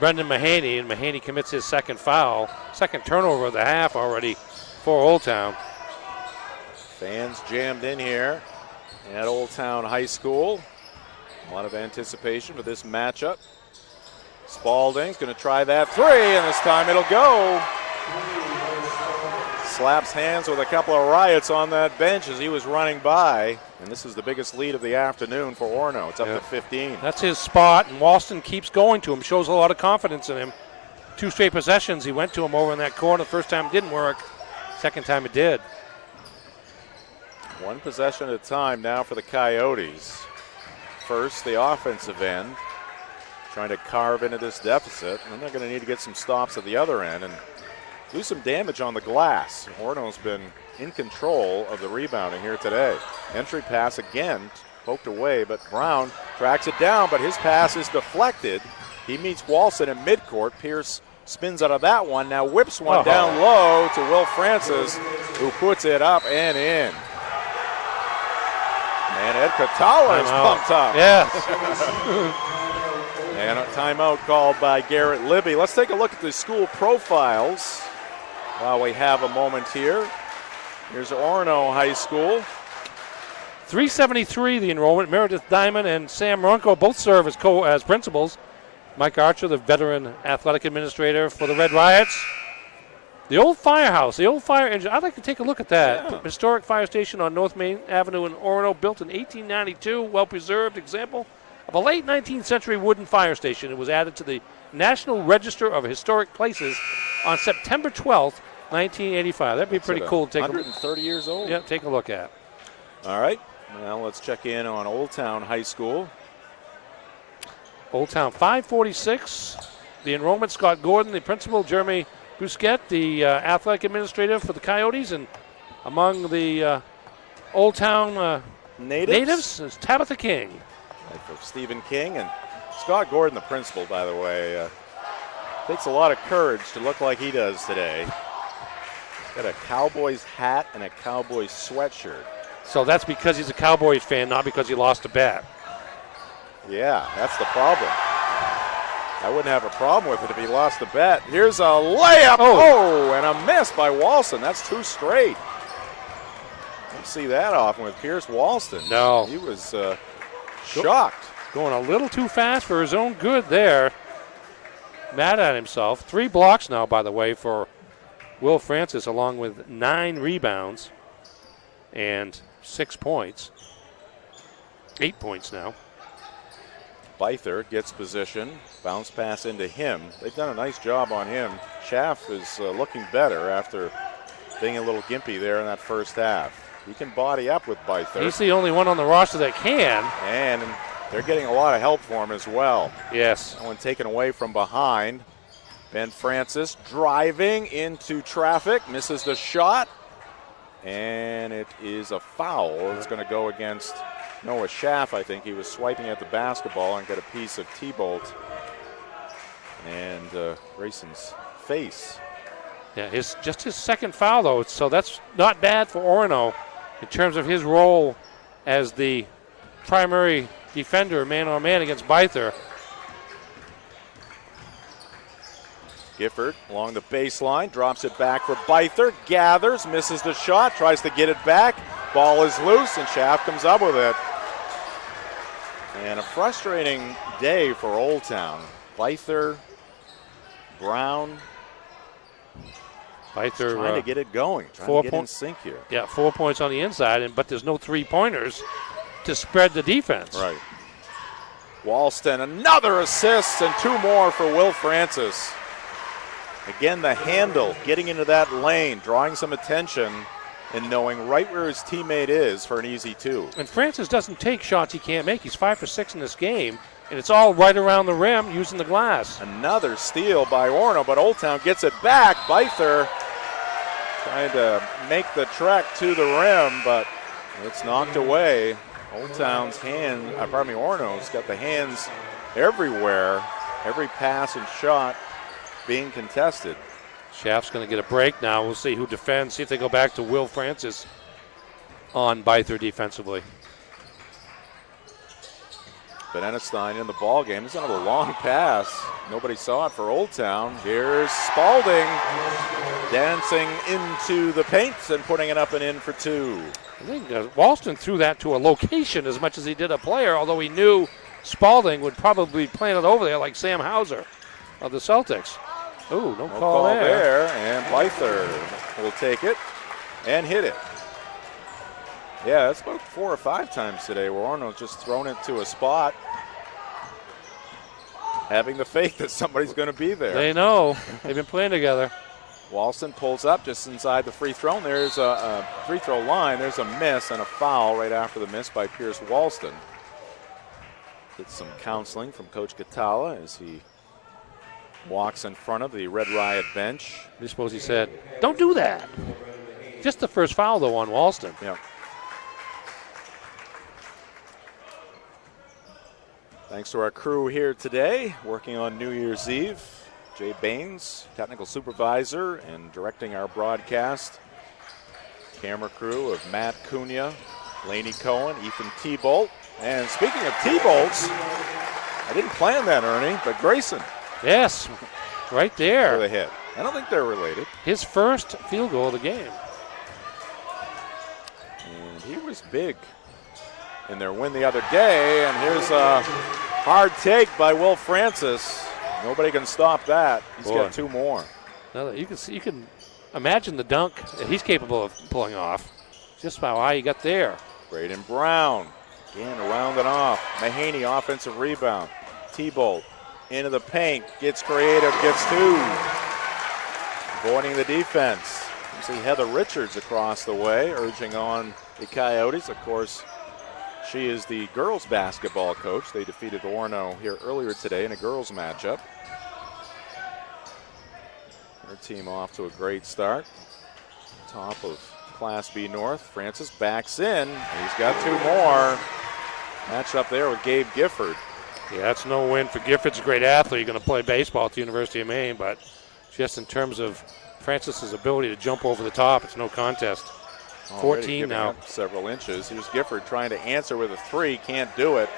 Brendan Mahaney, and Mahaney commits his second foul. Second turnover of the half already for Old Town. Fans jammed in here at Old Town High School. A lot of anticipation for this matchup. Spalding's going to try that three, and this time it'll go. Slaps hands with a couple of Riots on that bench as he was running by. And this is the biggest lead of the afternoon for Orono. It's up to 15. That's his spot, and Walston keeps going to him, shows a lot of confidence in him. 2 straight possessions, he went to him over in that corner. The first time it didn't work, second time it did. One possession at a time now for the Coyotes. First, the offensive end, trying to carve into this deficit. And they're going to need to get some stops at the other end and do some damage on the glass. Orono's been in control of the rebounding here today. Entry pass again, poked away, but Brown tracks it down, but his pass is deflected. He meets Walston in midcourt. Pierce spins out of that one, now whips one down low to Will Francis, who puts it up and in. And Ed Catala is pumped up. Yes. And a timeout called by Garrett Libby. Let's take a look at the school profiles while we have a moment here. Here's Orono High School. 373 the enrollment. Meredith Diamond and Sam Ronco both serve as principals. Mike Archer, the veteran athletic administrator for the Red Riots. The old firehouse, the old fire engine. I'd like to take a look at that. Yeah. Historic fire station on North Main Avenue in Orono, built in 1892. Well-preserved example of a late 19th century wooden fire station. It was added to the National Register of Historic Places on September 12th, 1985. That'd be pretty cool to take 130 years old. Yeah, take a look at. All right. Now let's check in on Old Town High School. Old Town 546. The enrollment, Scott Gordon, the principal, Jeremy Busquet, the athletic administrator for the Coyotes, and among the Old Town natives is Tabitha King. For Stephen King and Scott Gordon, the principal, by the way. Takes a lot of courage to look like he does today. Got a Cowboys hat and a Cowboys sweatshirt. So that's because he's a Cowboys fan, not because he lost a bet. Yeah, that's the problem. I wouldn't have a problem with it if he lost the bet. Here's a layup. Oh, and a miss by Walston. That's 2 straight. Don't see that often with Pierce Walston. No. He was shocked. Going a little too fast for his own good there. Mad at himself. 3 blocks now, by the way, for Will Francis, along with 9 rebounds and 6 points. 8 points now. Byther gets position. Bounce pass into him. They've done a nice job on him. Schaff is looking better after being a little gimpy there in that first half. He can body up with Byther. He's the only one on the roster that can. And they're getting a lot of help for him as well. Yes. That one taken away from behind. Ben Francis driving into traffic, misses the shot, and it is a foul. It's going to go against Noah Schaff, I think. He was swiping at the basketball and got a piece of T-Bolt and Grayson's face. Yeah, just his second foul, though, so that's not bad for Orono in terms of his role as the primary defender, man-on-man against Byther. Gifford along the baseline, drops it back for Byther, gathers, misses the shot, tries to get it back. Ball is loose, and Schaff comes up with it. And a frustrating day for Old Town. Byther, Brown, Byther trying to get it going, trying to get in sync here. Yeah, 4 points on the inside, but there's no three-pointers to spread the defense. Right. Walston, another assist, and 2 more for Will Francis. Again, the handle, getting into that lane, drawing some attention, and knowing right where his teammate is for an easy 2. And Francis doesn't take shots he can't make. He's 5 for 6 in this game, and it's all right around the rim using the glass. Another steal by Orono, but Old Town gets it back. Byther trying to make the trek to the rim, but it's knocked away. Old Town's Orono's got the hands everywhere. Every pass and shot being contested. Schaff's going to get a break now. We'll see who defends. See if they go back to Will Francis on Byther defensively. But Enestein in the ball game. It's another long pass. Nobody saw it for Old Town. Here's Spalding dancing into the paint and putting it up and in for 2. I think Walston threw that to a location as much as he did a player, although he knew Spalding would probably plant it over there like Sam Hauser of the Celtics. Ooh, no call there. And Byther will take it and hit it. Yeah, that's about 4 or 5 times today where Orono's just thrown it to a spot, having the faith that somebody's going to be there. They know. They've been playing together. Walston pulls up just inside the free throw. And there's a free throw line. There's a miss and a foul right after the miss by Pierce Walston. Gets some counseling from Coach Catala as he walks in front of the Red Riot bench. I suppose he said, don't do that. Just the first foul, though, on Walston. Yeah. Thanks to our crew here today, working on New Year's Eve. Jay Baines, technical supervisor, and directing our broadcast. Camera crew of Matt Cunha, Laney Cohen, Ethan T-Bolt. And speaking of T-Bolts, I didn't plan that, Ernie, but Grayson. Yes, right there. For the hit. I don't think they're related. His first field goal of the game. And he was big in their win the other day. And here's a hard take by Will Francis. Nobody can stop that. He's got 2 more. Now you can imagine the dunk that he's capable of pulling off. Just how high he got there. Braden Brown again to round it off. Mahaney offensive rebound. T-Bolt into the paint, gets creative, gets 2. Avoiding the defense. You see Heather Richards across the way, urging on the Coyotes. Of course, she is the girls basketball coach. They defeated Orono here earlier today in a girls matchup. Her team off to a great start. Top of Class B North. Francis backs in. He's got 2 more. Match up there with Gabe Gifford. Yeah, that's no win for Gifford's a great athlete. He's going to play baseball at the University of Maine, but just in terms of Francis's ability to jump over the top, it's no contest. 14 now. Several inches. Here's Gifford trying to answer with a 3. Can't do it.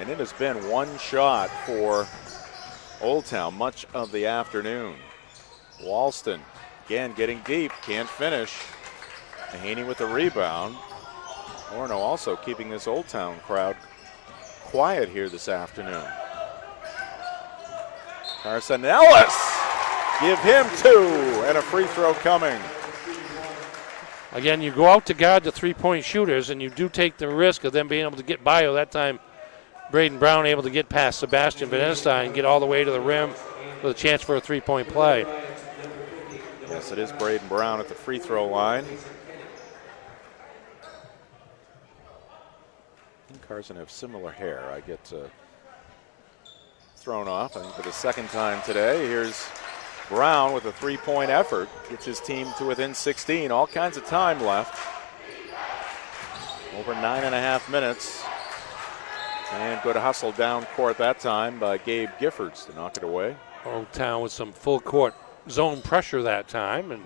And it has been 1 shot for Old Town much of the afternoon. Walston again getting deep. Can't finish. Mahaney with the rebound. Orono also keeping this Old Town crowd quiet here this afternoon. Carson Ellis. Give him 2 and a free throw coming. Again, you go out to guard the 3-point shooters, and you do take the risk of them being able to get by. That time, Braden Brown able to get past Sebastian Van Enestein and get all the way to the rim with a chance for a 3-point play. Yes, it is Braden Brown at the free throw line. Carson have similar hair. I get thrown off, I think, for the second time today. Here's Brown with a three-point effort. Gets his team to within 16. All kinds of time left. Over 9.5 minutes. And good hustle down court that time by Gabe Giffords to knock it away. Old Town with some full court zone pressure that time and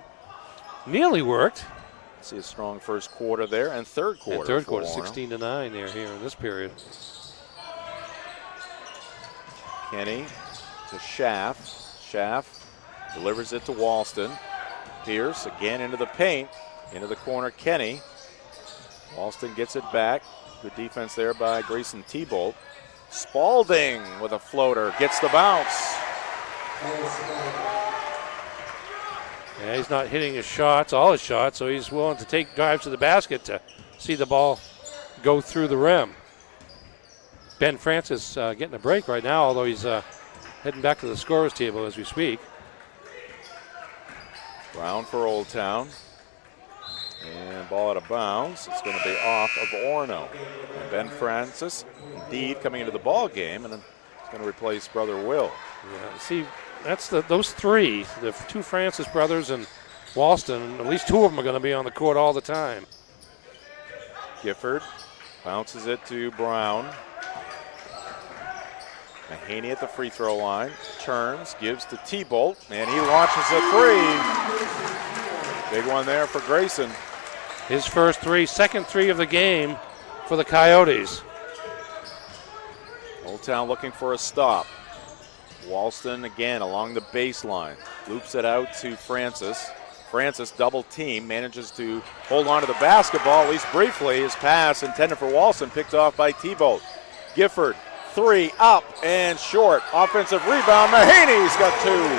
nearly worked. See a strong first quarter there and third quarter. And third quarter, 16-9 there here in this period. Kenny to Schaff. Schaff delivers it to Walston. Pierce again into the paint. Into the corner, Kenny. Walston gets it back. Good defense there by Grayson Thibault. Spalding with a floater. Gets the bounce. Yeah, he's not hitting his shots, all his shots, so he's willing to take drives to the basket to see the ball go through the rim. Ben Francis getting a break right now, although he's heading back to the scorer's table as we speak. Brown for Old Town. And ball out of bounds. It's going to be off of Orono. And Ben Francis, indeed, coming into the ball game, and then he's going to replace brother Will. Yeah, see, that's those three, the two Francis brothers and Walston, at least two of them are going to be on the court all the time. Gifford bounces it to Brown. Mahaney at the free throw line. Turns, gives to Thibault, and he launches a three. Big one there for Grayson. His first three, second three of the game for the Coyotes. Old Town looking for a stop. Walston again along the baseline. Loops it out to Francis. Francis double team, manages to hold on to the basketball, at least briefly. His pass intended for Walston, picked off by Thibault. Gifford, three, up and short. Offensive rebound, Mahaney's got two.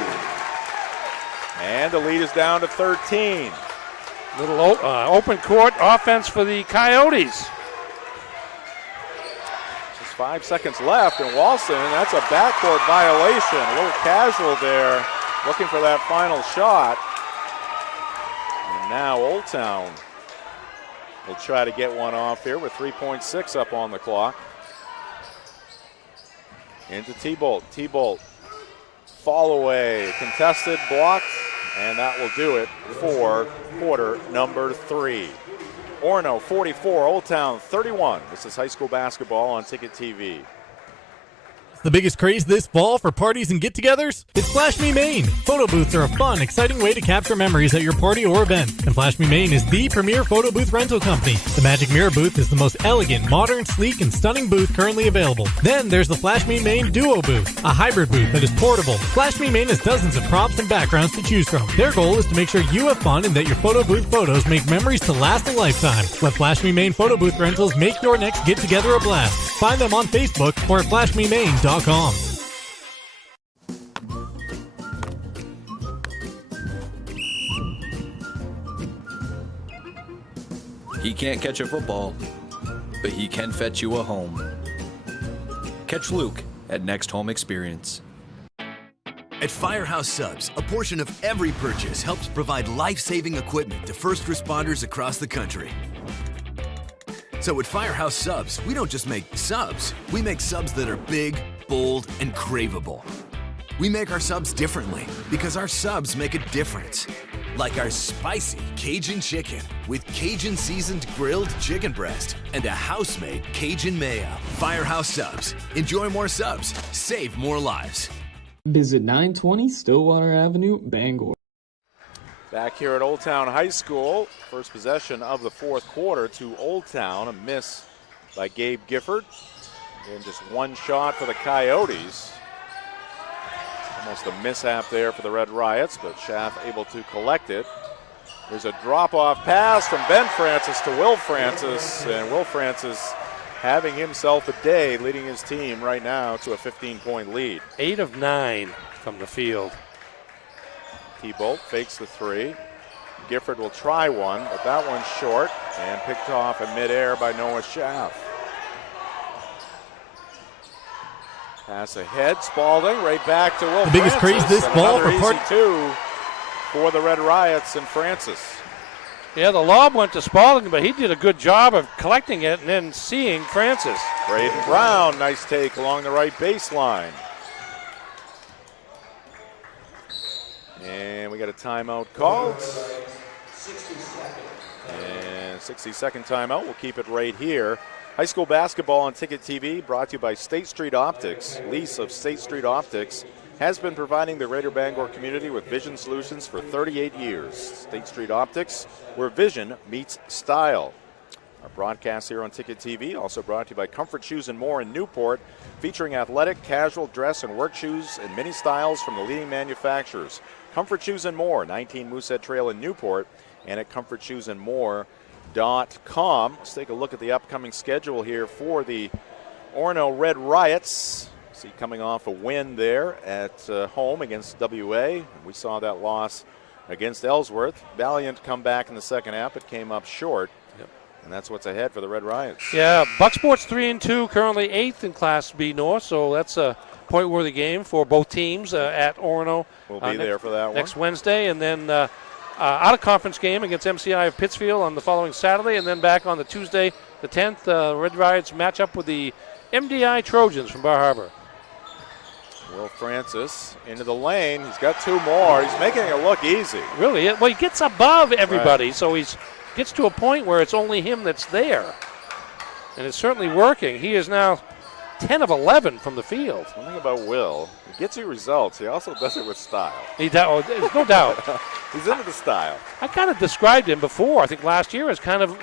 And the lead is down to 13. Little open court offense for the Coyotes. Just 5 seconds left, and Walston, that's a backcourt violation. A little casual there, looking for that final shot. And now Old Town will try to get one off here with 3.6 up on the clock. Into Thibault. Thibault, fall away, contested, blocked. And that will do it for quarter number 3. Orono 44, Old Town 31. This is high school basketball on Ticket TV. The biggest craze this fall for parties and get-togethers? It's Flash Me Maine. Photo booths are a fun, exciting way to capture memories at your party or event. And Flash Me Maine is the premier photo booth rental company. The Magic Mirror booth is the most elegant, modern, sleek, and stunning booth currently available. Then there's the Flash Me Maine Duo booth, a hybrid booth that is portable. Flash Me Maine has dozens of props and backgrounds to choose from. Their goal is to make sure you have fun and that your photo booth photos make memories to last a lifetime. Let Flash Me Maine photo booth rentals make your next get-together a blast. Find them on Facebook or at flashmemaine.com. He can't catch a football, but he can fetch you a home. Catch Luke at Next Home Experience. At Firehouse Subs, a portion of every purchase helps provide life-saving equipment to first responders across the country. So at Firehouse Subs, we don't just make subs, we make subs that are big, bold, and craveable. We make our subs differently because our subs make a difference. Like our spicy Cajun chicken with Cajun seasoned grilled chicken breast and a house-made Cajun mayo. Firehouse Subs. Enjoy more subs. Save more lives. Visit 920 Stillwater Avenue, Bangor. Back here at Old Town High School, first possession of the fourth quarter to Old Town. A miss by Gabe Gifford. And just one shot for the Coyotes. Almost a mishap there for the Red Riots, but Schaff able to collect it. There's a drop-off pass from Ben Francis to Will Francis, and Will Francis having himself a day, leading his team right now to a 15-point lead. 8 of 9 from the field. Thibault fakes the three. Gifford will try one, but that one's short and picked off in midair by Noah Schaff. Pass ahead, Spalding, right back to Will The biggest Francis, craze this fall for easy two for the Red Riots and Francis. Yeah, the lob went to Spalding, but he did a good job of collecting it and then seeing Francis. Braden Brown, nice take along the right baseline. And we got a timeout called. And 60-second timeout. We'll keep it right here. High school basketball on Ticket TV brought to you by State Street Optics. Lease of State Street Optics has been providing the Greater Bangor community with vision solutions for 38 years. State Street Optics, where vision meets style. Our broadcast here on Ticket TV also brought to you by Comfort Shoes and More in Newport, featuring athletic, casual, dress, and work shoes in many styles from the leading manufacturers. Comfort Shoes and More, 19 Moosehead Trail in Newport, and at comfortshoesandmore.com. Let's take a look at the upcoming schedule here for the Orono Red Riots. See, coming off a win there at home against WA. We saw that loss against Ellsworth. Valiant come back in the second half, but came up short. And that's what's ahead for the Red Riots. Yeah, Bucksport's 3-2, currently 8th in Class B North, so that's a point-worthy game for both teams at Orono. We'll be there for that one. Next Wednesday, and then out-of-conference game against MCI of Pittsfield on the following Saturday, and then back on the Tuesday, the 10th, Red Riots match up with the MDI Trojans from Bar Harbor. Will Francis into the lane. He's got two more. He's making it look easy. Really? Well, he gets above everybody, so he's gets to a point where it's only him that's there. And it's certainly working. He is now 10 of 11 from the field. One thing about Will, he gets you results. He also does it with style. There's no doubt. He's into the style. I kind of described him before, I think last year, as kind of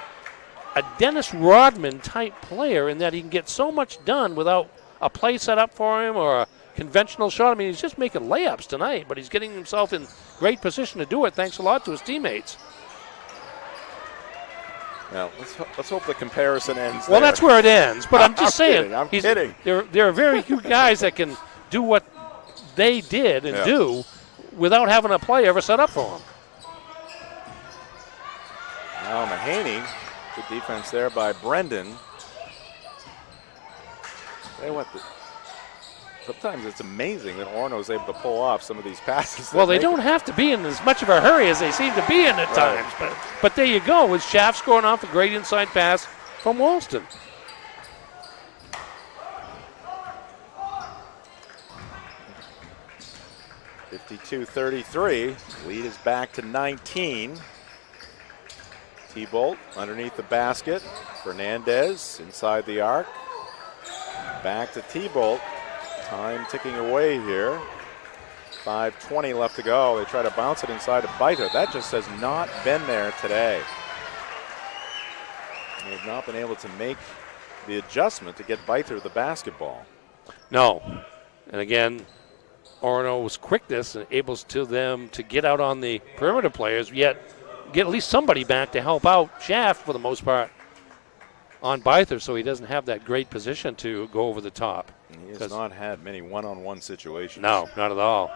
a Dennis Rodman type player in that he can get so much done without a play set up for him or a conventional shot. I mean, he's just making layups tonight, but he's getting himself in great position to do it thanks a lot to his teammates. Now, let's hope the comparison ends Well, there. that's where it ends, but I'm just saying. I'm kidding. There are very few guys that can do what they did and do without having a play ever set up for them. Now Mahaney, good defense there by Brendan. Sometimes it's amazing that Orono is able to pull off some of these passes. Well, they don't have to be in as much of a hurry as they seem to be in at times. But there you go, with Schaff scoring off a great inside pass from Walston. (52-33). Lead is back to 19. T-Bolt underneath the basket. Fernandez inside the arc. Back to T-Bolt. Time ticking away here. 5:20 left to go. They try to bounce it inside to Biter. That just has not been there today. They've not been able to make the adjustment to get Biter the basketball. No. And again, Orono's quickness enables them to get out on the perimeter players, yet get at least somebody back to help out Schaff for the most part on Biter, so he doesn't have that great position to go over the top. He has not had many one-on-one situations. No, not at all.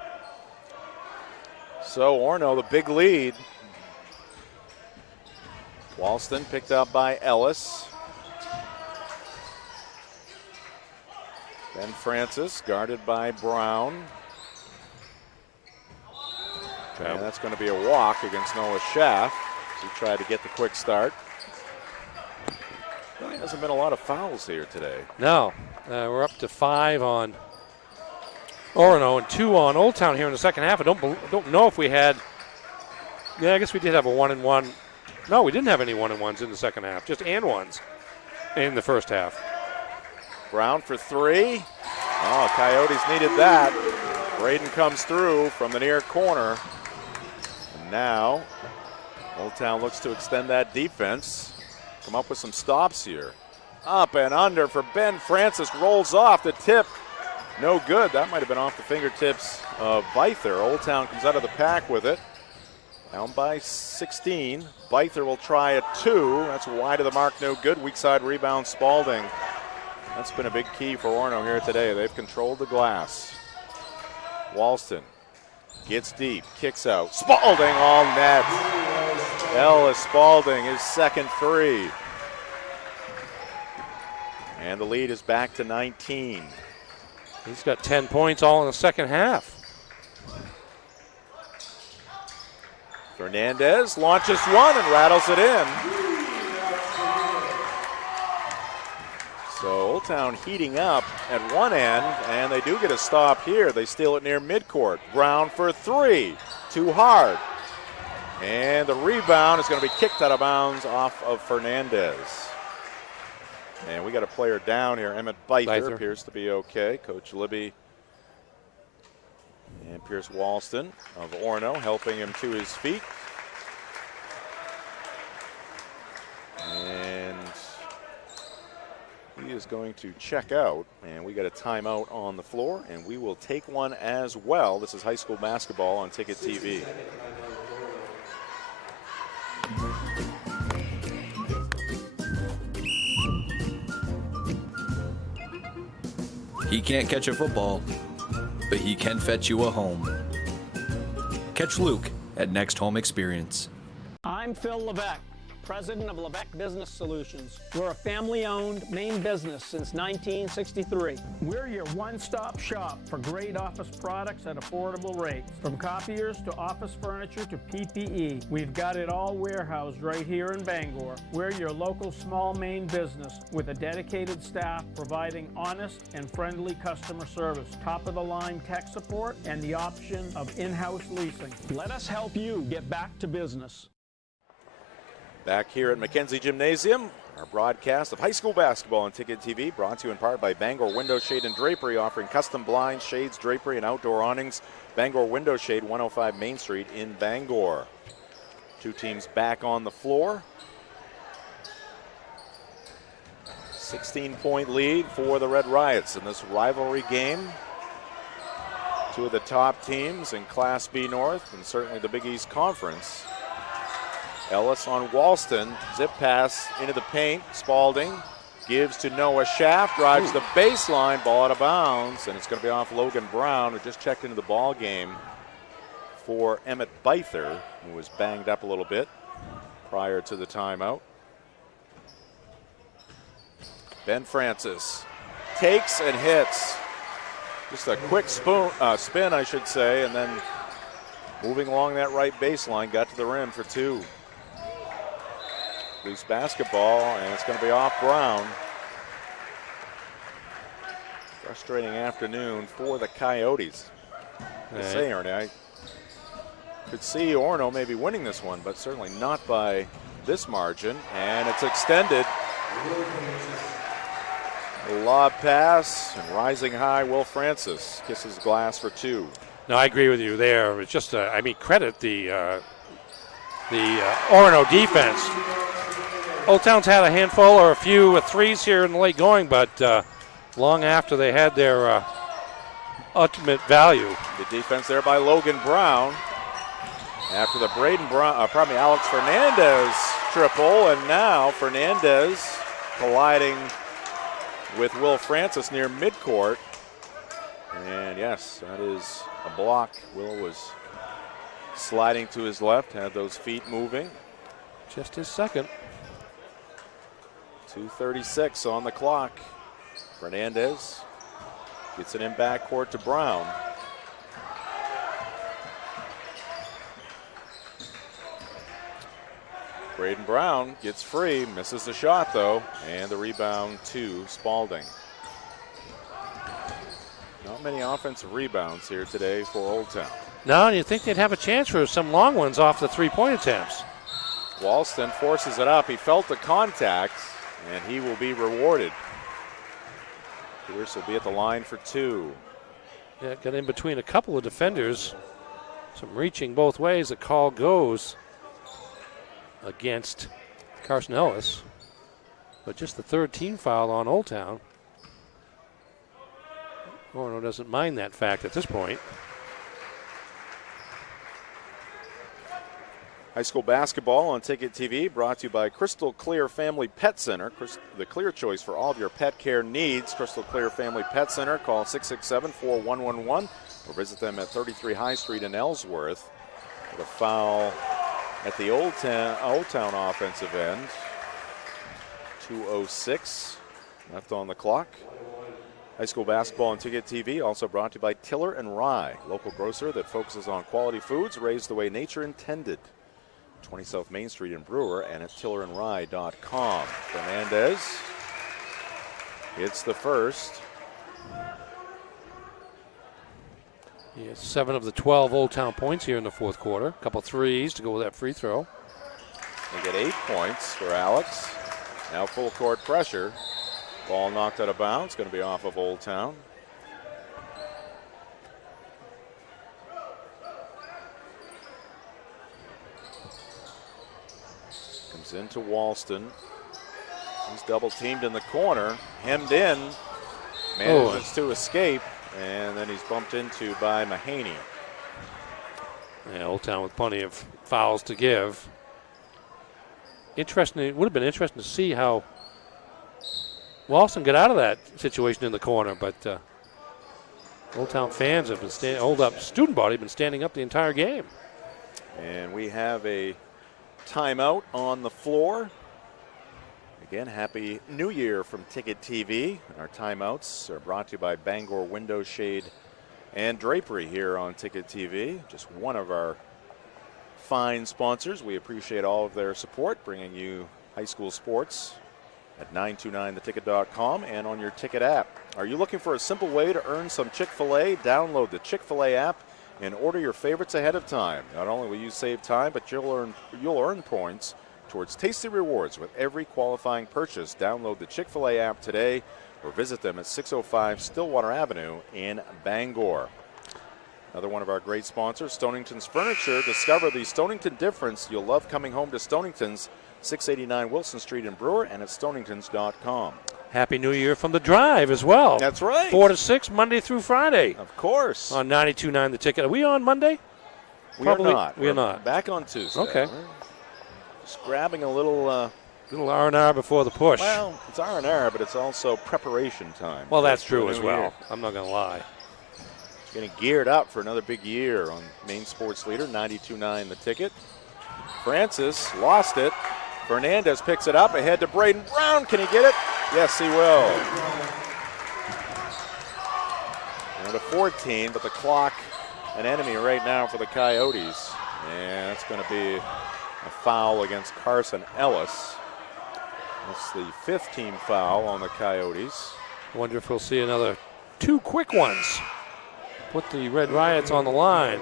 So Orono, the big lead. Walston picked up by Ellis. Ben Francis guarded by Brown. And that's going to be a walk against Noah Schaff. He tried to get the quick start. There hasn't been a lot of fouls here today. No. We're up to 5 on Orono and 2 on Old Town here in the second half. I don't know if we had. Yeah, I guess we did have a 1-and-1. No, we didn't have any 1-and-1s in the second half. Just and-1s in the first half. Brown for 3. Oh, Coyotes needed that. Braden comes through from the near corner. And now Old Town looks to extend that defense. Come up with some stops here. Up and under for Ben Francis. Rolls off the tip. No good. That might have been off the fingertips of Byther. Old Town comes out of the pack with it. Down by 16. Byther will try a 2. That's wide of the mark. No good. Weak side rebound. Spalding. That's been a big key for Orono here today. They've controlled the glass. Walston gets deep. Kicks out. Spalding all net. Ellis Spalding, his second 3. And the lead is back to 19. He's got 10 points all in the second half. Fernandez launches one and rattles it in. So Old Town heating up at one end, and they do get a stop here. They steal it near midcourt. Brown for three. Too hard. And the rebound is going to be kicked out of bounds off of Fernandez. And we got a player down here. Emmett Byther appears to be okay. Coach Libby and Pierce Walston of Orono helping him to his feet. And he is going to check out, and we got a timeout on the floor, and we will take one as well. This is high school basketball on Ticket TV. He can't catch a football, but he can fetch you a home. Catch Luke at Next Home Experience. I'm Phil Levesque, president of Levesque Business Solutions. We're a family-owned Maine business since 1963. We're your one-stop shop for great office products at affordable rates. From copiers to office furniture to PPE, we've got it all warehoused right here in Bangor. We're your local small Maine business with a dedicated staff providing honest and friendly customer service, top-of-the-line tech support, and the option of in-house leasing. Let us help you get back to business. Back here at Mackenzie Gymnasium, our broadcast of high school basketball on Ticket TV, brought to you in part by Bangor Window Shade and Drapery, offering custom blinds, shades, drapery, and outdoor awnings. Bangor Window Shade, 105 Main Street in Bangor. Two teams back on the floor. 16-point lead for the Red Riots in this rivalry game. Two of the top teams in Class B North and certainly the Big East Conference. Ellis on Walston, zip pass into the paint. Spalding gives to Noah Schaff, drives the baseline, ball out of bounds, and it's going to be off Logan Brown, who just checked into the ball game for Emmett Byther, who was banged up a little bit prior to the timeout. Ben Francis takes and hits. Just a quick spin, I should say, and then moving along that right baseline, got to the rim for two. Loose basketball, and it's going to be off Brown. Frustrating afternoon for the Coyotes. I say, Ernie, I could see Orono maybe winning this one, but certainly not by this margin. And it's extended. A lob pass, and rising high, Will Francis kisses glass for two. No, I agree with you there. It's just, I mean, credit the Orono defense. Old Town's had a handful or a few threes here in the late going, but long after they had their ultimate value. The defense there by Logan Brown. After the Alex Fernandez triple, and now Fernandez colliding with Will Francis near midcourt. And yes, that is a block. Will was sliding to his left, had those feet moving. Just his second. 2:36 on the clock. Fernandez gets it in backcourt to Brown. Braden Brown gets free, misses the shot though, and the rebound to Spalding. Not many offensive rebounds here today for Old Town. No, you think they'd have a chance for some long ones off the three-point attempts. Walston forces it up. He felt the contact, and he will be rewarded. Pierce will be at the line for two. Yeah, got in between a couple of defenders. Some reaching both ways. The call goes against Carson Ellis. But just the third team foul on Old Town. Orono doesn't mind that fact at this point. High school basketball on Ticket TV, brought to you by Crystal Clear Family Pet Center, the clear choice for all of your pet care needs. Crystal Clear Family Pet Center, call 667-4111 or visit them at 33 High Street in Ellsworth. With a foul at the Old Town offensive end. 2:06 left on the clock. High school basketball on Ticket TV, also brought to you by Tiller and Rye, local grocer that focuses on quality foods raised the way nature intended. 20 South Main Street in Brewer and at tillerandrye.com. Fernandez It's the first. He has 7 of the 12 Old Town points here in the fourth quarter. A couple threes to go with that free throw. They get 8 points for Alex. Now full court pressure. Ball knocked out of bounds. Going to be off of Old Town. Comes into Walston. He's double teamed in the corner. Hemmed in. Manages to escape. And then he's bumped into by Mahaney. Yeah, Old Town with plenty of fouls to give. Interesting. It would have been interesting to see how Walston got out of that situation in the corner, but Old Town fans have been student body been standing up the entire game. And we have a timeout on the floor. Again, Happy New Year from Ticket TV. Our timeouts are brought to you by Bangor Window Shade and Drapery here on Ticket TV. Just one of our fine sponsors. We appreciate all of their support, bringing you high school sports at 929theticket.com and on your Ticket app. Are you looking for a simple way to earn some Chick-fil-A? Download the Chick-fil-A app and order your favorites ahead of time. Not only will you save time, but you'll earn points towards tasty rewards with every qualifying purchase. Download the Chick-fil-A app today or visit them at 605 Stillwater Avenue in Bangor. Another one of our great sponsors, Stonington's Furniture. Discover the Stonington difference. You'll love coming home to Stonington's, 689 Wilson Street in Brewer, and at stoningtons.com. Happy New Year from the Drive as well. That's right. 4 to 6, Monday through Friday. Of course. On 92.9 The Ticket. Are we on Monday? We are not. We are not. Back on Tuesday. Okay. Just grabbing a little R&R before the push. Well, it's R&R, but it's also preparation time. Well, that's true as well. I'm not going to lie. Getting geared up for another big year on Maine Sports Leader, 92.9 The Ticket. Francis lost it. Fernandez picks it up ahead to Braden Brown. Can he get it? Yes, he will. Down to 14, but the clock an enemy right now for the Coyotes. And it's going to be a foul against Carson Ellis. That's the 5th team foul on the Coyotes. I wonder if we'll see another 2 quick ones. Put the Red Riots on the line.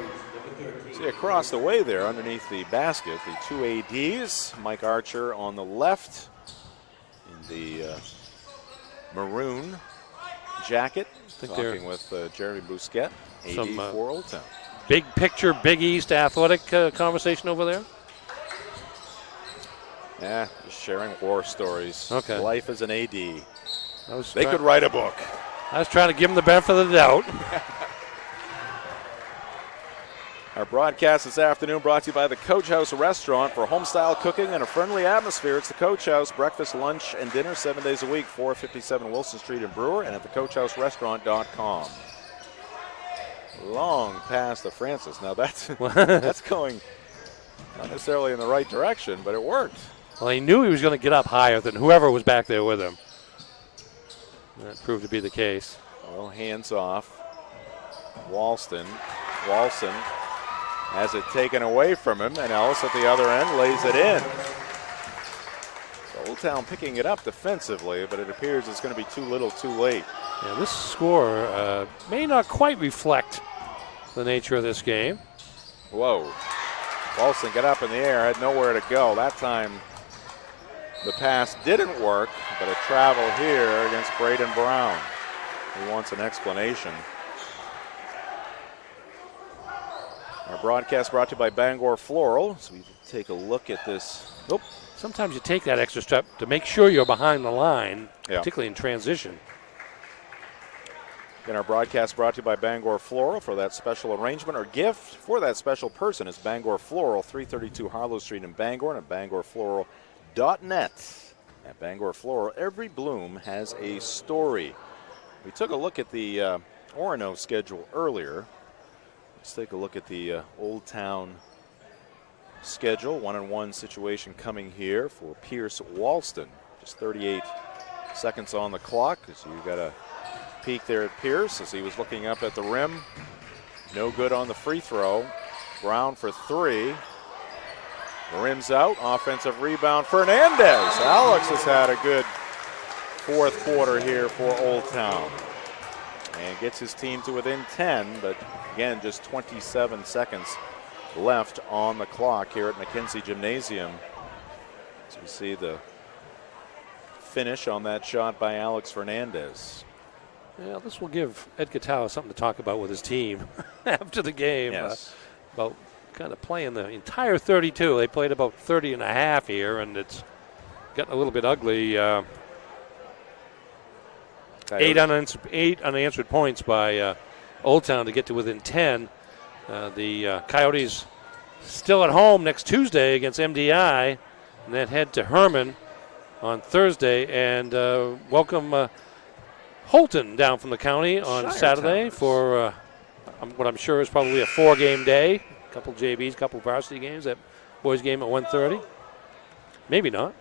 See across the way there underneath the basket, the 2 ADs. Mike Archer on the left in the maroon jacket. Talking with Jeremy Bousquet, AD for Old Town. Big picture, Big East athletic conversation over there? Yeah, just sharing war stories. Okay. Life as an AD. They could write a book. I was trying to give them the benefit of the doubt. Our broadcast this afternoon brought to you by the Coach House Restaurant. For home-style cooking and a friendly atmosphere, it's the Coach House. Breakfast, lunch, and dinner 7 days a week, 457 Wilson Street in Brewer, and at thecoachhouserestaurant.com. Long pass to Francis. Now that's going not necessarily in the right direction, but it worked. Well, he knew he was going to get up higher than whoever was back there with him. That proved to be the case. Well, hands off. Walston has it taken away from him, and Ellis at the other end lays it in. So Old Town picking it up defensively, but it appears it's going to be too little too late. Yeah, this score may not quite reflect the nature of this game. Whoa. Walston got up in the air, had nowhere to go. That time the pass didn't work, but a travel here against Braden Brown. He wants an explanation. Our broadcast brought to you by Bangor Floral. So we take a look at this. Nope. Sometimes you take that extra step to make sure you're behind the line, particularly in transition. Again, our broadcast brought to you by Bangor Floral. For that special arrangement or gift for that special person is Bangor Floral, 332 Harlow Street in Bangor, and at bangorfloral.net. At Bangor Floral, every bloom has a story. We took a look at the Orono schedule earlier. Let's take a look at the Old Town schedule. 1-on-1 situation coming here for Pierce Walston. Just 38 seconds on the clock, as you got a peek there at Pierce as he was looking up at the rim. No good on the free throw. Brown for 3. The rim's out. Offensive rebound. Fernandez. Alex has had a good fourth quarter here for Old Town. And gets his team to within 10, but again, just 27 seconds left on the clock here at McKenzie Gymnasium. So we see the finish on that shot by Alex Fernandez. Yeah, this will give Ed Catala something to talk about with his team after the game. Yes. About kind of playing the entire 32. They played about 30 and a half here, and it's gotten a little bit ugly. 8 unanswered points by Old Town to get to within 10. The Coyotes still at home next Tuesday against MDI, and then head to Herman on Thursday and welcome Holton down from the county on Saturday for what I'm sure is probably a 4-game day. A couple JVs, a couple varsity games. That boys game at 1:30. Maybe not.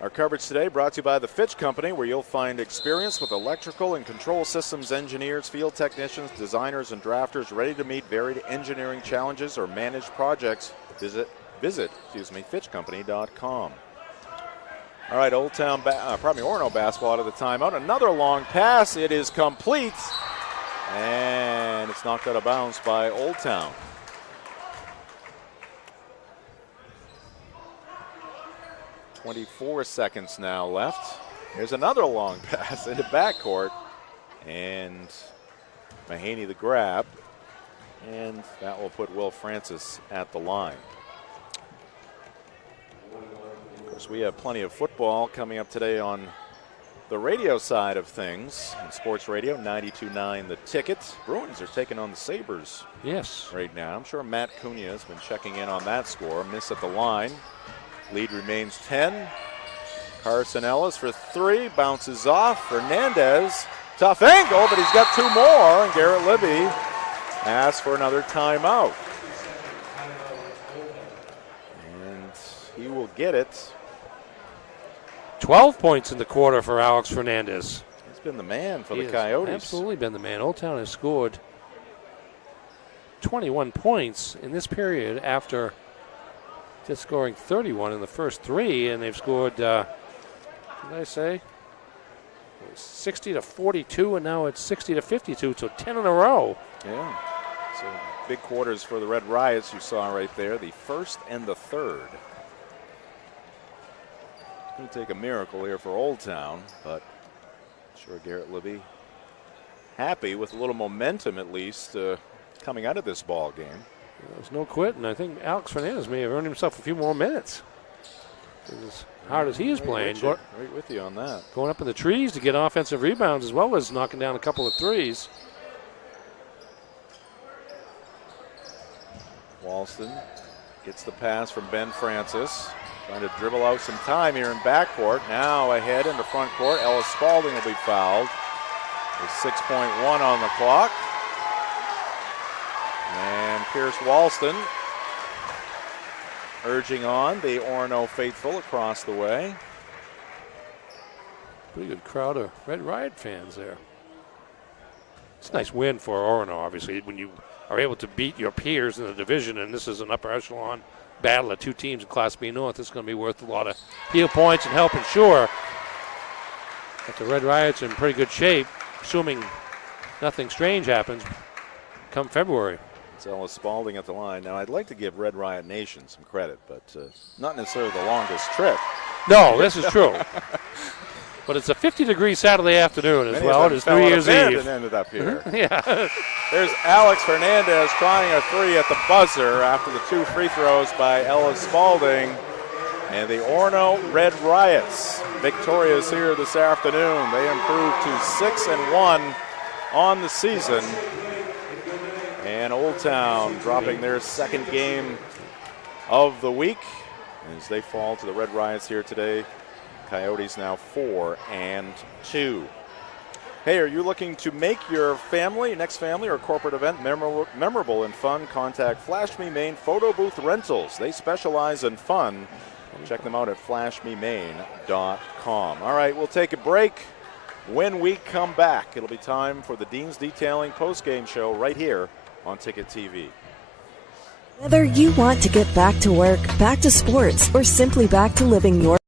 Our coverage today brought to you by the Fitch Company, where you'll find experience with electrical and control systems engineers, field technicians, designers, and drafters ready to meet varied engineering challenges or manage projects. Visit fitchcompany.com. All right, Old Town, Orono basketball out of the timeout. Another long pass. It is complete, and it's knocked out of bounds by Old Town. .24 seconds now left. Here's another long pass into backcourt, and Mahaney the grab, and that will put Will Francis at the line. Of course, we have plenty of football coming up today on the radio side of things. On Sports Radio 92.9 The Ticket. Bruins are taking on the Sabres. Yes. Right now. I'm sure Matt Cunha has been checking in on that score. Miss at the line. Lead remains 10. Carson Ellis for 3, bounces off. Fernandez, tough angle, but he's got 2 more, and Garrett Libby asks for another timeout. And he will get it. 12 points in the quarter for Alex Fernandez. He's been the man for He the has Coyotes. Absolutely been the man. Old Town has scored 21 points in this period after just scoring 31 in the first 3, and they've scored, what did I say? 60 to 42, and now it's 60 to 52, so 10 in a row. Yeah. So big quarters for the Red Riots you saw right there, the first and the third. It's going to take a miracle here for Old Town, but I'm sure Garrett Libby happy with a little momentum at least coming out of this ball game. There's no quitting. I think Alex Fernandez may have earned himself a few more minutes. As hard as he is playing. Right with you on that. Going up in the trees to get offensive rebounds as well as knocking down a couple of threes. Walston gets the pass from Ben Francis. Trying to dribble out some time here in backcourt. Now ahead in the front court. Ellis Spalding will be fouled. There's 6.1 on the clock. And Pierce Walston urging on the Orono faithful across the way. Pretty good crowd of Red Riot fans there. It's a nice win for Orono, obviously, when you are able to beat your peers in the division, and this is an upper echelon battle of 2 teams in Class B North. It's going to be worth a lot of heel points and help ensure that the Red Riots are in pretty good shape, assuming nothing strange happens come February. It's Ellis Spalding at the line. Now, I'd like to give Red Riot Nation some credit, but not necessarily the longest trip. No, this is true. But it's a 50-degree Saturday afternoon as well. It is New Year's Eve. And ended up here. Yeah. There's Alex Fernandez trying a 3 at the buzzer after the 2 free throws by Ellis Spalding. And the Orono Red Riots victorious here this afternoon. They improved to 6-1 on the season. And Old Town dropping their second game of the week as they fall to the Red Riots here today. Coyotes now 4-2. Hey, are you looking to make your family, next family or corporate event memorable and fun? Contact Flash Me Maine Photo Booth Rentals. They specialize in fun. Check them out at flashmemaine.com. All right, we'll take a break. When we come back, it'll be time for the Dean's Detailing postgame show right here on Ticket TV. Whether you want to get back to work, back to sports, or simply back to living your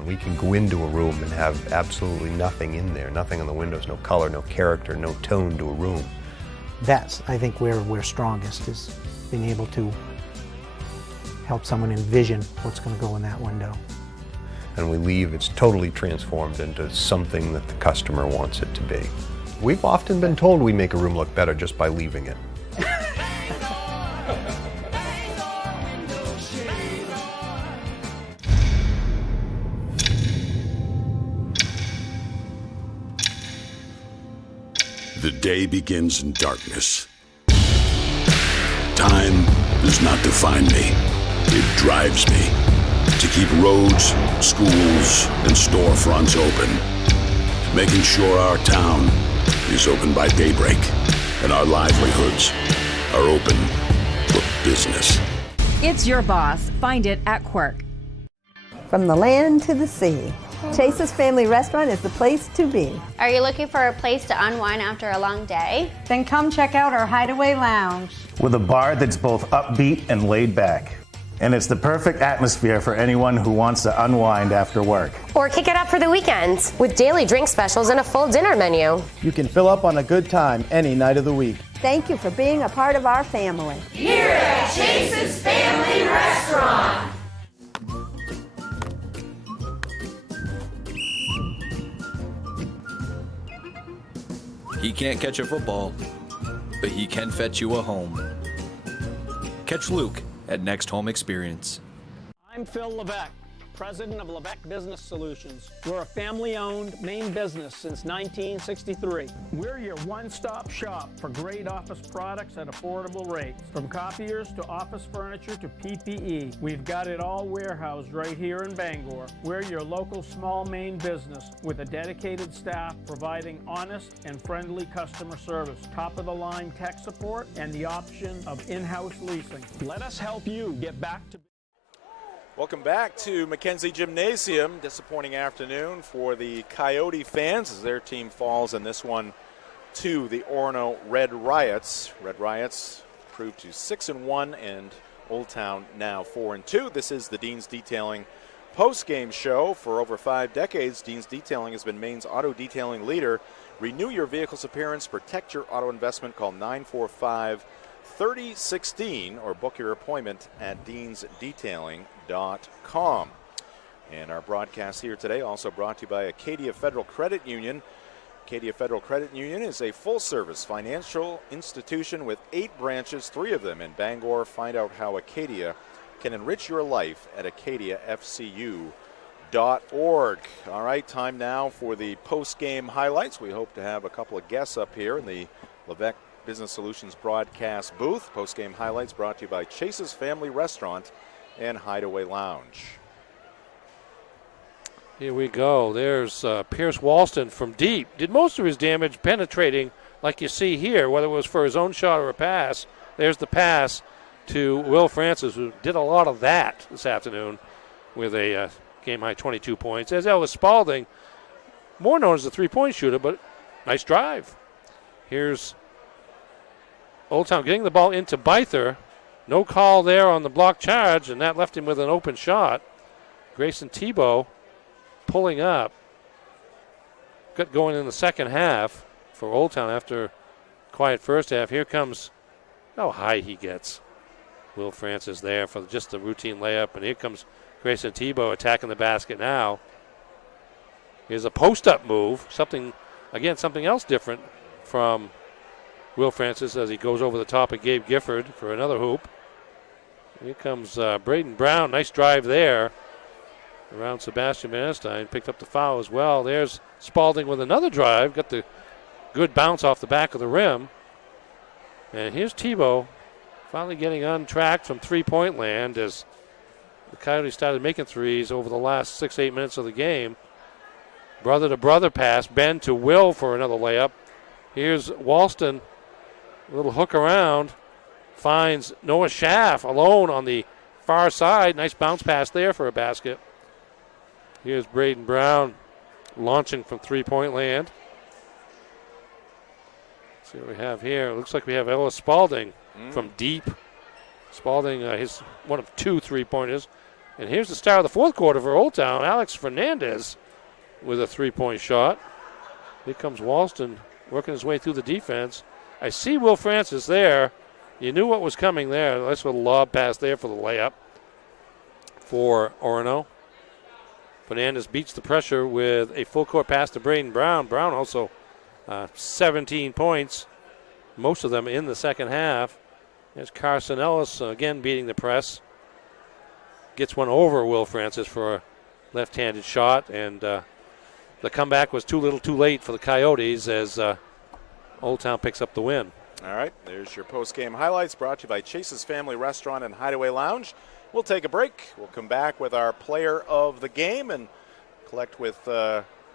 And we can go into a room and have absolutely nothing in there, nothing on the windows, no color, no character, no tone to a room. That's, I think, where we're strongest, is being able to help someone envision what's going to go in that window. And we leave, it's totally transformed into something that the customer wants it to be. We've often been told we make a room look better just by leaving it. The day begins in darkness. Time does not define me. It drives me to keep roads, schools, and storefronts open, making sure our town is open by daybreak and our livelihoods are open for business. It's your boss. Find it at Quirk. From the land to the sea, Chase's Family Restaurant is the place to be. Are you looking for a place to unwind after a long day? Then come check out our Hideaway Lounge. With a bar that's both upbeat and laid back. And it's the perfect atmosphere for anyone who wants to unwind after work. Or kick it up for the weekends with daily drink specials and a full dinner menu. You can fill up on a good time any night of the week. Thank you for being a part of our family. Here at Chase's Family Restaurant. He can't catch a football, but he can fetch you a home. Catch Luke at Next Home Experience. I'm Phil Levesque, president of Levesque Business Solutions. We're a family-owned Maine business since 1963. We're your one-stop shop for great office products at affordable rates. From copiers to office furniture to PPE, we've got it all warehoused right here in Bangor. We're your local small Maine business with a dedicated staff providing honest and friendly customer service, top-of-the-line tech support, and the option of in-house leasing. Let us help you get back to Welcome back to Mackenzie Gymnasium. Disappointing afternoon for the Coyote fans as their team falls in this one to the Orono Red Riots. Red Riots proved to 6-1 and Old Town now 4-2. This is the Dean's Detailing post-game show. For over 5 decades, Dean's Detailing has been Maine's auto detailing leader. Renew your vehicle's appearance, protect your auto investment. Call 945-3016 or book your appointment at deansdetailing.com. And our broadcast here today also brought to you by Acadia Federal Credit Union. Acadia Federal Credit Union is a full-service financial institution with 8 branches, 3 of them in Bangor. Find out how Acadia can enrich your life at acadiafcu.org. All right, time now for the post-game highlights. We hope to have a couple of guests up here in the Levesque Business Solutions broadcast booth. Post-game highlights brought to you by Chase's Family Restaurant and Hideaway Lounge. Here we go. There's Pierce Walston from deep. Did most of his damage penetrating like you see here, whether it was for his own shot or a pass. There's the pass to Will Francis, who did a lot of that this afternoon with a game-high 22 points. There's Ellis Spalding, more known as a three-point shooter, but nice drive. Here's Old Town getting the ball into Byther. No call there on the block charge, and that left him with an open shot. Grayson Tebow pulling up. Got going in the second half for Old Town after quiet first half. Here comes how high he gets. Will Francis there for just a routine layup, and here comes Grayson Tebow attacking the basket now. Here's a post-up move, something else different from Will Francis as he goes over the top of Gabe Gifford for another hoop. Here comes Braden Brown. Nice drive there around Sebastian Manstein. Picked up the foul as well. There's Spalding with another drive. Got the good bounce off the back of the rim. And here's Tebow finally getting on track from three-point land as the Coyotes started making threes over the last 6-8 minutes of the game. Brother-to-brother pass. Ben to Will for another layup. Here's Walston. A little hook around. Finds Noah Schaff alone on the far side. Nice bounce pass there for a basket. Here's Braden Brown launching from three-point land. Let's see what we have here. It looks like we have Ellis Spalding from deep. Spalding, his one of 2 three-pointers. And here's the star of the fourth quarter for Old Town, Alex Fernandez, with a three-point shot. Here comes Walston working his way through the defense. I see Will Francis there. You knew what was coming there. Nice little lob pass there for the layup for Orono. Fernandez beats the pressure with a full-court pass to Braden Brown. Brown also 17 points, most of them in the second half. There's Carson Ellis again beating the press. Gets one over Will Francis for a left-handed shot, and the comeback was too little too late for the Coyotes as Old Town picks up the win. All right, there's your post-game highlights brought to you by Chase's Family Restaurant and Hideaway Lounge. We'll take a break. We'll come back with our player of the game and collect with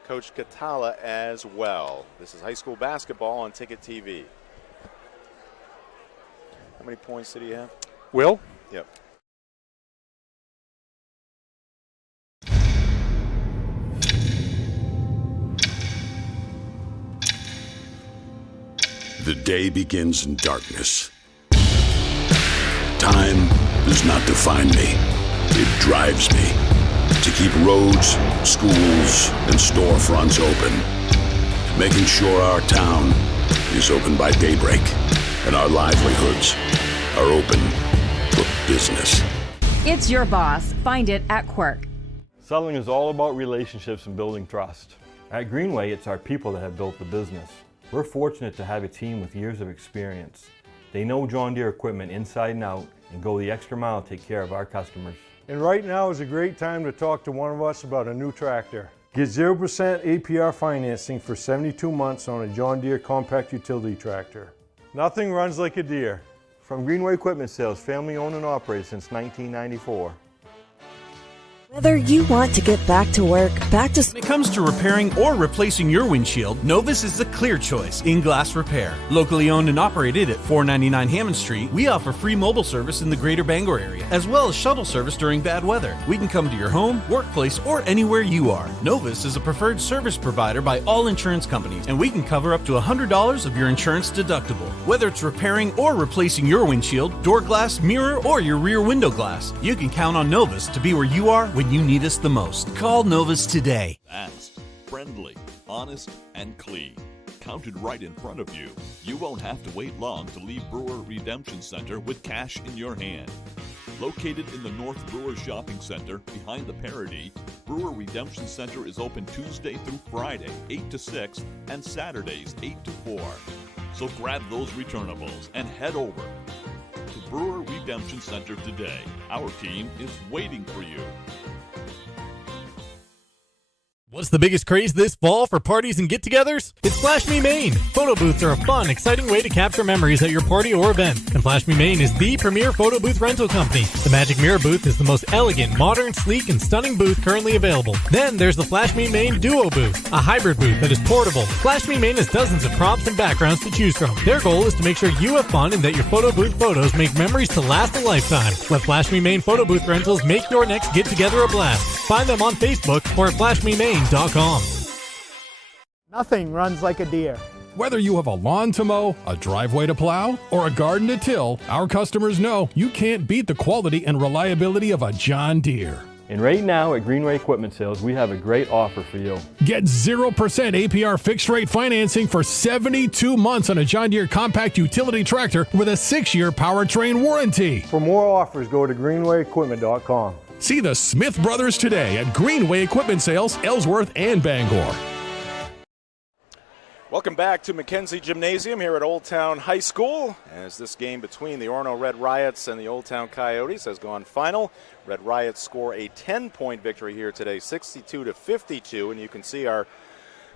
Coach Catala as well. This is high school basketball on Ticket TV. How many points did he have? Will? Yep. The day begins in darkness. Time does not define me. It drives me to keep roads, schools, and storefronts open, making sure our town is open by daybreak and our livelihoods are open for business. It's your boss. Find it at Quirk. Selling is all about relationships and building trust. At Greenway, it's our people that have built the business. We're fortunate to have a team with years of experience. They know John Deere equipment inside and out and go the extra mile to take care of our customers. And right now is a great time to talk to one of us about a new tractor. Get 0% APR financing for 72 months on a John Deere compact utility tractor. Nothing runs like a Deere. From Greenway Equipment Sales, family owned and operated since 1994. Whether you want to get back to work, back to When it comes to repairing or replacing your windshield, Novus is the clear choice in glass repair. Locally owned and operated at 499 Hammond Street, we offer free mobile service in the greater Bangor area, as well as shuttle service during bad weather. We can come to your home, workplace, or anywhere you are. Novus is a preferred service provider by all insurance companies, and we can cover up to $100 of your insurance deductible. Whether it's repairing or replacing your windshield, door glass, mirror, or your rear window glass, you can count on Novus to be where you are when you need us the most. Call Novus today. Fast, friendly, honest, and clean. Counted right in front of you. You won't have to wait long to leave Brewer Redemption Center with cash in your hand. Located in the North Brewer Shopping Center behind the Parody, Brewer Redemption Center is open Tuesday through Friday, 8 to 6, and Saturdays, 8 to 4. So grab those returnables and head over to Brewer Redemption Center today. Our team is waiting for you. What's the biggest craze this fall for parties and get-togethers? It's Flash Me Maine. Photo booths are a fun, exciting way to capture memories at your party or event. And Flash Me Maine is the premier photo booth rental company. The Magic Mirror booth is the most elegant, modern, sleek, and stunning booth currently available. Then there's the Flash Me Maine Duo booth, a hybrid booth that is portable. Flash Me Maine has dozens of props and backgrounds to choose from. Their goal is to make sure you have fun and that your photo booth photos make memories to last a lifetime. Let Flash Me Maine photo booth rentals make your next get-together a blast. Find them on Facebook or at flashmemaine.com. Nothing runs like a Deere. Whether you have a lawn to mow, a driveway to plow, or a garden to till, our customers know you can't beat the quality and reliability of a John Deere. And right now at Greenway Equipment Sales, we have a great offer for you. Get 0% APR fixed rate financing for 72 months on a John Deere compact utility tractor with a 6-year powertrain warranty. For more offers, go to greenwayequipment.com. See the Smith Brothers today at Greenway Equipment Sales, Ellsworth, and Bangor. Welcome back to Mackenzie Gymnasium here at Old Town High School as this game between the Orono Red Riots and the Old Town Coyotes has gone final. Red Riots score a 10-point victory here today, 62-52, and you can see our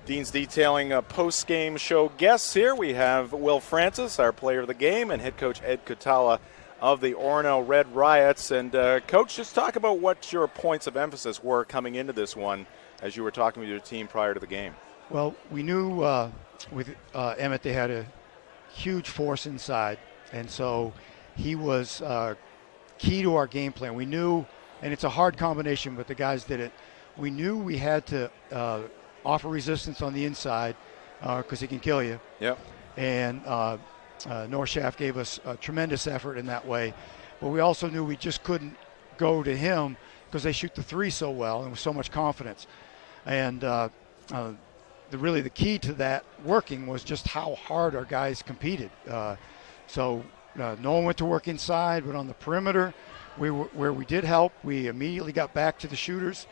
Dean's Detailing post-game show guests here. We have Will Francis, our player of the game, and head coach Ed Catala of the Orono Red Riots. And Coach, just talk about what your points of emphasis were coming into this one as you were talking with your team prior to the game. Well, we knew with Emmett they had a huge force inside, and so he was key to our game plan. We knew, and it's a hard combination, but the guys did it. We knew we had to offer resistance on the inside because he can kill you. Yep. And Norshaft gave us a tremendous effort in that way, but we also knew we just couldn't go to him because they shoot the three so well and with so much confidence. And really the key to that working was just how hard our guys competed. So no one went to work inside, but on the perimeter, where we did help, we immediately got back to the shooters.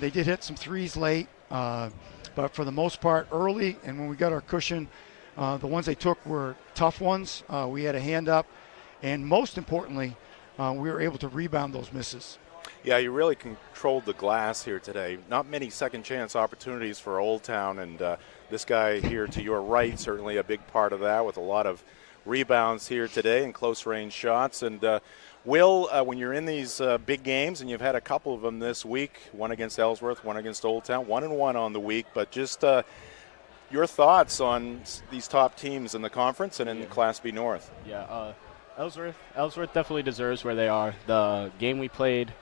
They did hit some threes late, but for the most part early, and when we got our cushion, the ones they took were tough ones. We had a hand up, and most importantly, we were able to rebound those misses. Yeah, you really controlled the glass here today. Not many second chance opportunities for Old Town, and this guy here to your right, certainly a big part of that, with a lot of rebounds here today and close range shots. And Will, when you're in these big games, and you've had a couple of them this week, one against Ellsworth, one against Old Town, 1-1 on the week, but just your thoughts on these top teams in the conference and in Class B North? Yeah, Ellsworth definitely deserves where they are. The game we played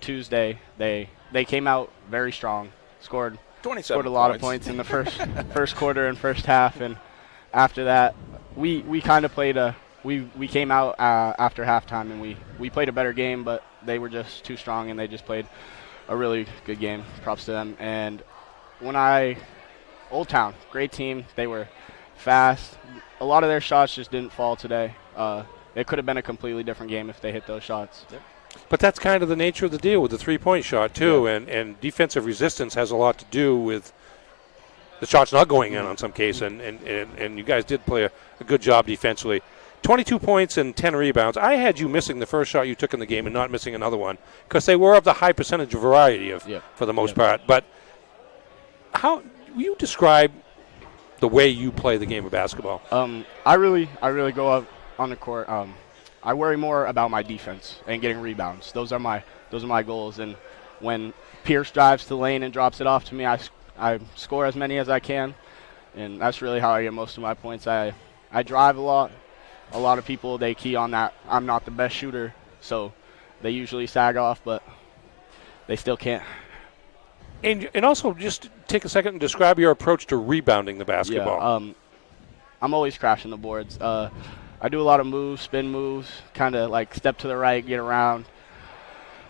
Tuesday, they came out very strong, scored a lot of points in the first quarter and first half, and after that, we kind of played we came out after halftime and we played a better game, but they were just too strong and they just played a really good game. Props to them. And Old Town, great team. They were fast. A lot of their shots just didn't fall today. It could have been a completely different game if they hit those shots. Yep. But that's kind of the nature of the deal with the three-point shot, too, and defensive resistance has a lot to do with the shots not going in on some case, and you guys did play a good job defensively. 22 points and 10 rebounds. I had you missing the first shot you took in the game and not missing another one because they were of the high percentage of variety for the most part. But how will you describe the way you play the game of basketball? I really go up on the court. I worry more about my defense and getting rebounds. Those are my goals. And when Pierce drives to the lane and drops it off to me, I score as many as I can, and that's really how I get most of my points. I drive a lot. A lot of people, they key on that I'm not the best shooter, so they usually sag off, but they still can't. And also just take a second and describe your approach to rebounding the basketball. Yeah, I'm always crashing the boards. I do a lot of moves, spin moves, kind of like step to the right, get around.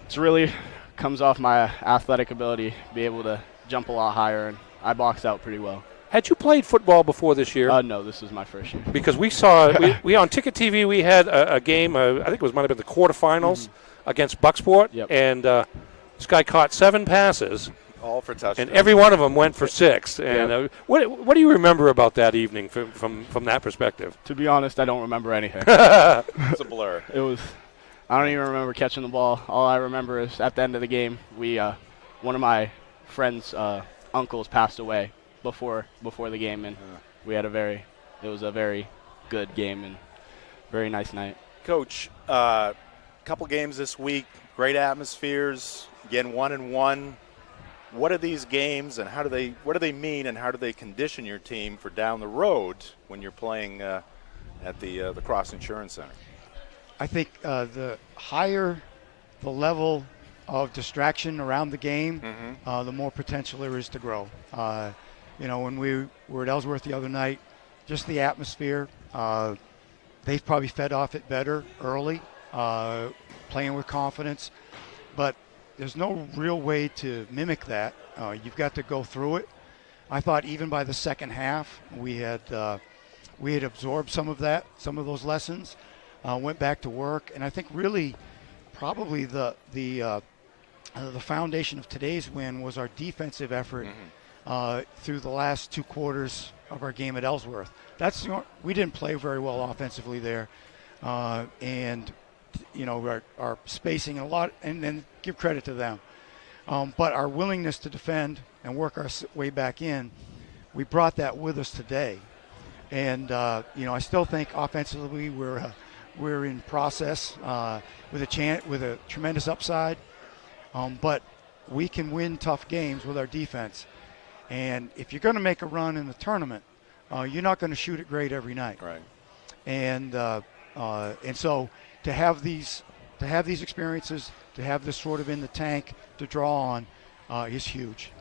It's really comes off my athletic ability, be able to jump a lot higher, and I box out pretty well. Had you played football before this year? No, this is my first year. Because we saw, we on Ticket TV, we had a game, I think it might have been the quarterfinals against Bucksport, and this guy caught 7 passes. All for touchdowns. And every one of them went for 6. And what do you remember about that evening from that perspective? To be honest, I don't remember anything. It's a blur. I don't even remember catching the ball. All I remember is at the end of the game, one of my friend's uncles passed away before the game, and it was a very good game and very nice night. Coach, couple games this week, great atmospheres, again 1-1. What are these games, and what do they mean, and how do they condition your team for down the road when you're playing at the Cross Insurance Center? I think the higher the level of distraction around the game, the more potential there is to grow. When we were at Ellsworth the other night, just the atmosphere, they've probably fed off it better early, playing with confidence, but there's no real way to mimic that. You've got to go through it. I thought even by the second half, we had absorbed some of those lessons, went back to work, and I think really probably the foundation of today's win was our defensive effort through the last 2 quarters of our game at Ellsworth. We didn't play very well offensively there, and our spacing a lot, and then give credit to them. But our willingness to defend and work our way back in, we brought that with us today. And I still think offensively we're in process with a tremendous upside. But we can win tough games with our defense. And if you're going to make a run in the tournament, you're not going to shoot it great every night. Right. And so to have these experiences, to have this sort of in the tank to draw on, is huge.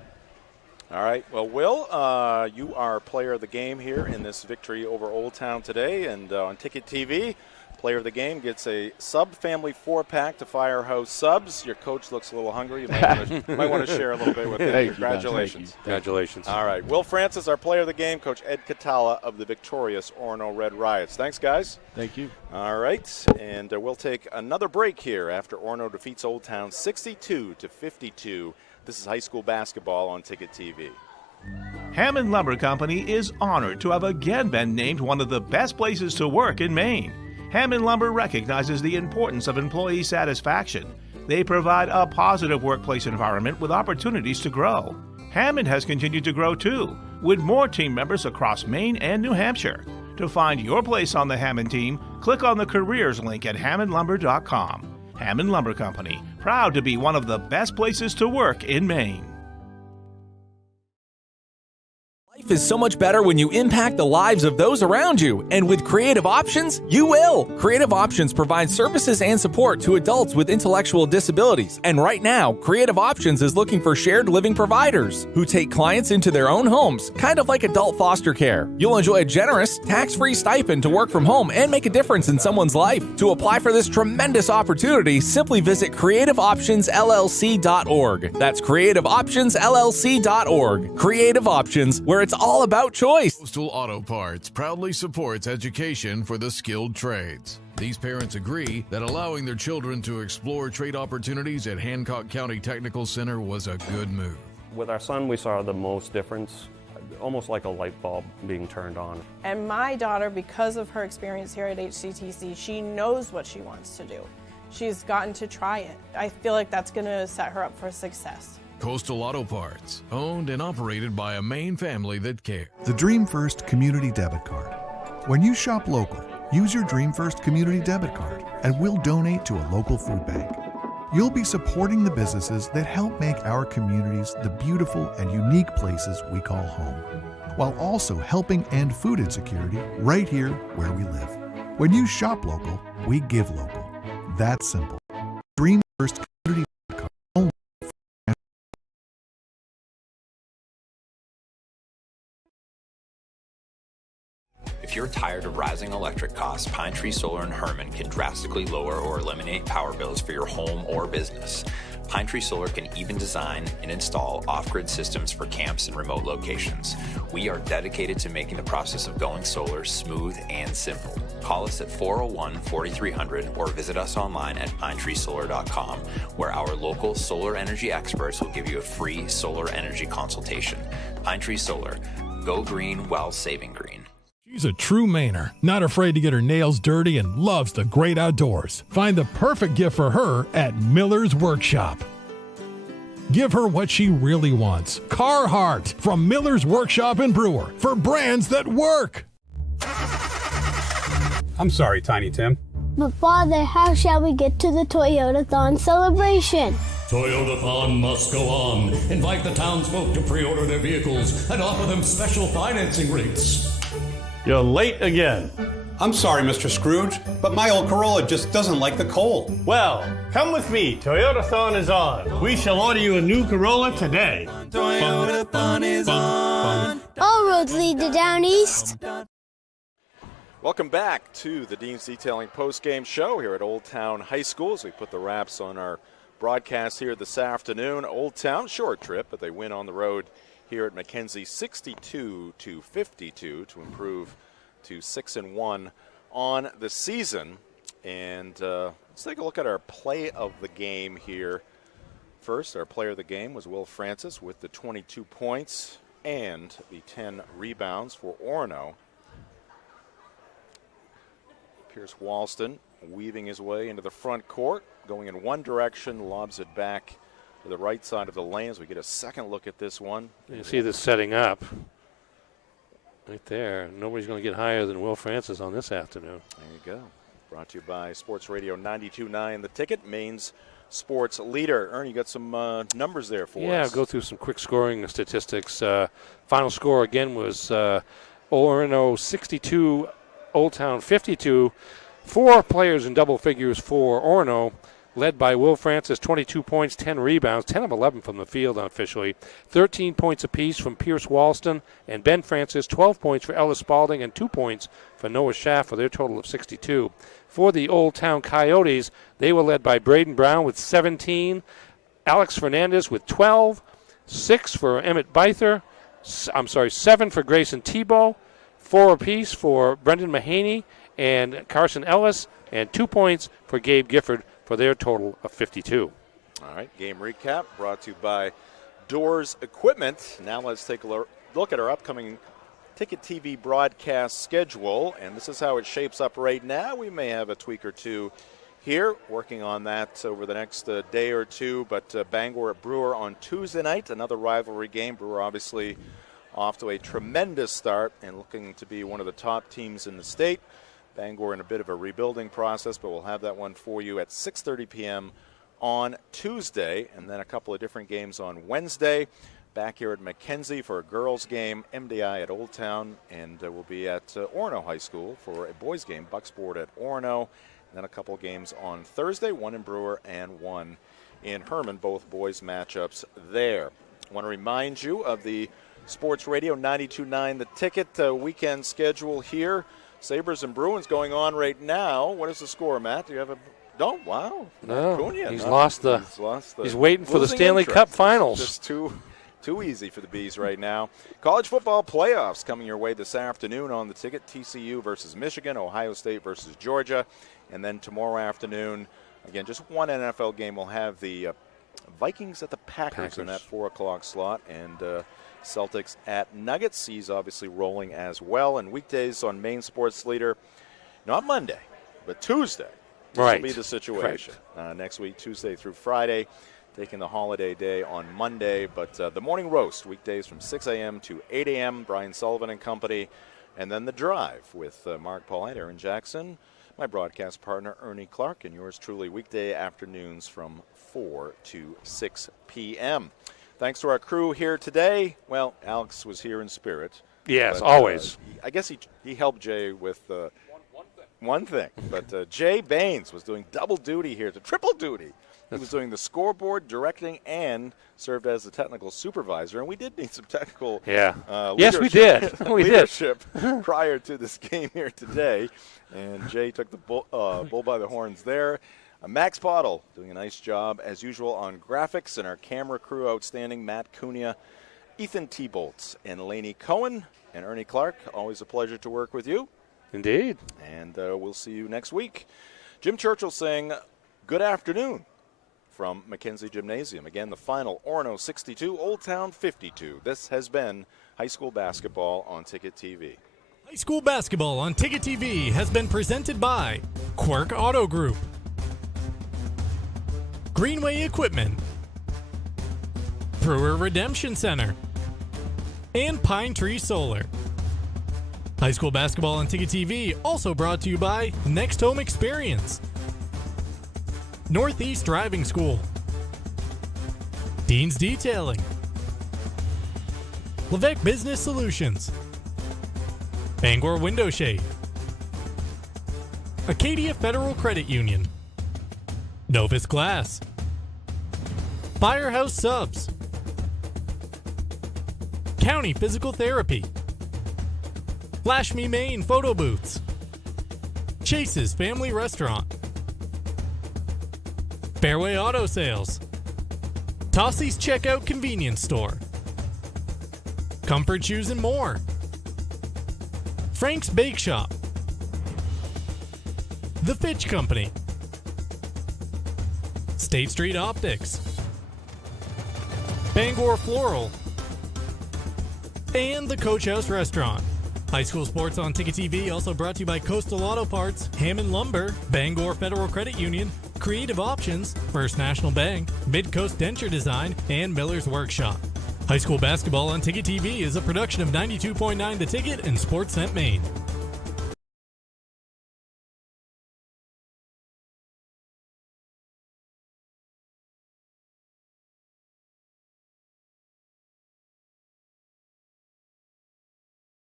All right. Well, Will, you are player of the game here in this victory over Old Town today, and on Ticket TV. Player of the game gets a sub-family 4-pack to Firehouse Subs. Your coach looks a little hungry. You might want to share a little bit with him. Thank you, Congratulations. Congratulations. All right. Will Francis, our player of the game, Coach Ed Catala of the victorious Orono Red Riots. Thanks, guys. Thank you. All right. And we'll take another break here after Orono defeats Old Town 62-52. This is high school basketball on Ticket TV. Hammond Lumber Company is honored to have again been named one of the best places to work in Maine. Hammond Lumber recognizes the importance of employee satisfaction. They provide a positive workplace environment with opportunities to grow. Hammond has continued to grow too, with more team members across Maine and New Hampshire. To find your place on the Hammond team, click on the careers link at hammondlumber.com. Hammond Lumber Company, proud to be one of the best places to work in Maine. Life is so much better when you impact the lives of those around you, and with Creative Options, you will. Creative Options provides services and support to adults with intellectual disabilities, and right now, Creative Options is looking for shared living providers who take clients into their own homes, kind of like adult foster care. You'll enjoy a generous, tax-free stipend to work from home and make a difference in someone's life. To apply for this tremendous opportunity, simply visit creativeoptionsllc.org. That's creativeoptionsllc.org. Creative Options, where it's all about choice. Coastal Auto Parts proudly supports education for the skilled trades. These parents agree that allowing their children to explore trade opportunities at Hancock County Technical Center was a good move. With our son, we saw the most difference, almost like a light bulb being turned on. And my daughter, because of her experience here at HCTC, she knows what she wants to do. She's gotten to try it. I feel like that's going to set her up for success. Coastal Auto Parts, owned and operated by a Maine family that cares. The Dream First Community Debit Card. When you shop local, use your Dream First Community Debit Card and we'll donate to a local food bank. You'll be supporting the businesses that help make our communities the beautiful and unique places we call home, while also helping end food insecurity right here where we live. When you shop local, we give local. That's simple. Dream First Community Debit Card. If you're tired of rising electric costs, Pine Tree Solar in Herman can drastically lower or eliminate power bills for your home or business. Pine Tree Solar can even design and install off-grid systems for camps and remote locations. We are dedicated to making the process of going solar smooth and simple. Call us at 401-4300 or visit us online at pinetreesolar.com, where our local solar energy experts will give you a free solar energy consultation. Pine Tree Solar. Go green while saving green. She's a true Mainer, not afraid to get her nails dirty and loves the great outdoors. Find the perfect gift for her at Miller's Workshop. Give her what she really wants. Carhartt from Miller's Workshop in Brewer for brands that work. I'm sorry, Tiny Tim. But Father, how shall we get to the Toyota-thon celebration? Toyota-thon must go on. Invite the townsfolk to pre-order their vehicles and offer them special financing rates. You're late again. I'm sorry, Mr. Scrooge, but my old Corolla just doesn't like the cold. Well, come with me. Toyota-thon is on. We shall order you a new Corolla today. Toyota-thon is on. All roads lead to down east. Welcome back to the Dean's Detailing post-game show here at Old Town High School as we put the wraps on our broadcast here this afternoon. Old Town, short trip, but they win on the road here at Mackenzie 62-52 to improve to 6-1 on the season. And let's take a look at our play of the game here. First, our player of the game was Will Francis with the 22 points and the 10 rebounds for Orono. Pierce Walston weaving his way into the front court, going in one direction, lobs it back to the right side of the lane as we get a second look at this one. You see this setting up right there. Nobody's going to get higher than Will Francis on this afternoon. There you go. Brought to you by Sports Radio 92.9 The Ticket, Maine's sports leader. Ernie, you got some numbers there for us. Yeah, I'll go through some quick scoring statistics. Final score again was Orono 62, Old Town 52. 4 players in double figures for Orono. led by Will Francis, 22 points, 10 rebounds, 10 of 11 from the field unofficially, 13 points apiece from Pierce Walston and Ben Francis, 12 points for Ellis Spalding and 2 points for Noah Schaff for their total of 62. For the Old Town Coyotes, they were led by Braden Brown with 17, Alex Fernandez with 12, 6 for Emmett Beither, 7 for Grayson Tebow, 4 apiece for Brendan Mahaney and Carson Ellis, and 2 points for Gabe Gifford for their total of 52. All right, game recap brought to you by Doors Equipment. Now let's take a look at our upcoming Ticket TV broadcast schedule, and this is how it shapes up right now. We may have a tweak or two here, working on that over the next day or two, but Bangor at Brewer on Tuesday night, another rivalry game. Brewer obviously off to a tremendous start and looking to be one of the top teams in the state. Bangor in a bit of a rebuilding process, but we'll have that one for you at 6:30 p.m. on Tuesday, and then a couple of different games on Wednesday. Back here at Mackenzie for a girls game, MDI at Old Town, and we'll be at Orono High School for a boys game, Bucksport at Orono. And then a couple of games on Thursday, one in Brewer and one in Herman, both boys matchups there. I want to remind you of the Sports Radio 92.9 The Ticket weekend schedule here. Sabres and Bruins going on right now. What is the score, Matt? Do you have a... Oh, wow. No, he's waiting for the Stanley Cup Finals. Just too easy for the Bees right now. College football playoffs coming your way this afternoon on the ticket. TCU versus Michigan, Ohio State versus Georgia. And then tomorrow afternoon, again, just one NFL game. We'll have the Vikings at the Packers in that 4 o'clock slot. And Celtics at Nuggets. He's obviously rolling as well. And weekdays on Main Sports Leader, not Monday, but Tuesday. This will be the situation. Next week, Tuesday through Friday. Taking the holiday day on Monday, but the morning roast, weekdays from 6 a.m. to 8 a.m., Brian Sullivan and company, and then the drive with Mark Paulette, Aaron Jackson, my broadcast partner, Ernie Clark, and yours truly weekday afternoons from 4 to 6 p.m. Thanks to our crew here today. Well, Alex was here in spirit. Yes, but, always. I guess he helped Jay with one thing, but Jay Baines was doing double duty here, triple duty. He was doing the scoreboard, directing, and served as the technical supervisor. And we did need some technical yes, we did. leadership prior to this game here today. And Jay took the bull by the horns there. Max Pottle doing a nice job, as usual, on graphics. And our camera crew outstanding, Matt Cunha, Ethan T-Bolts, and Lainey Cohen. And Ernie Clark, always a pleasure to work with you. Indeed. And we'll see you next week. Jim Churchill saying good afternoon from Mackenzie Gymnasium. Again, the final, Orono 62, Old Town 52. This has been high school basketball on Ticket TV. High school basketball on Ticket TV has been presented by Quirk Auto Group, Greenway Equipment, Brewer Redemption Center, and Pine Tree Solar. High school basketball on Ticket TV also brought to you by Next Home Experience, Northeast Driving School, Dean's Detailing, Levesque Business Solutions, Bangor Window Shade, Acadia Federal Credit Union, Novus Glass, Firehouse Subs, County Physical Therapy, Flash Me Maine Photo Booths, Chase's Family Restaurant, Fairway Auto Sales, Tossie's Checkout Convenience Store, Comfort Shoes and More, Frank's Bake Shop, The Fitch Company, State Street Optics, Bangor Floral, and the Coach House Restaurant. High school sports on Ticket TV also brought to you by Coastal Auto Parts, Hammond Lumber, Bangor Federal Credit Union, Creative Options, First National Bank, Mid-Coast Denture Design, and Miller's Workshop. High school basketball on Ticket TV is a production of 92.9 The Ticket and Sportsnet Maine.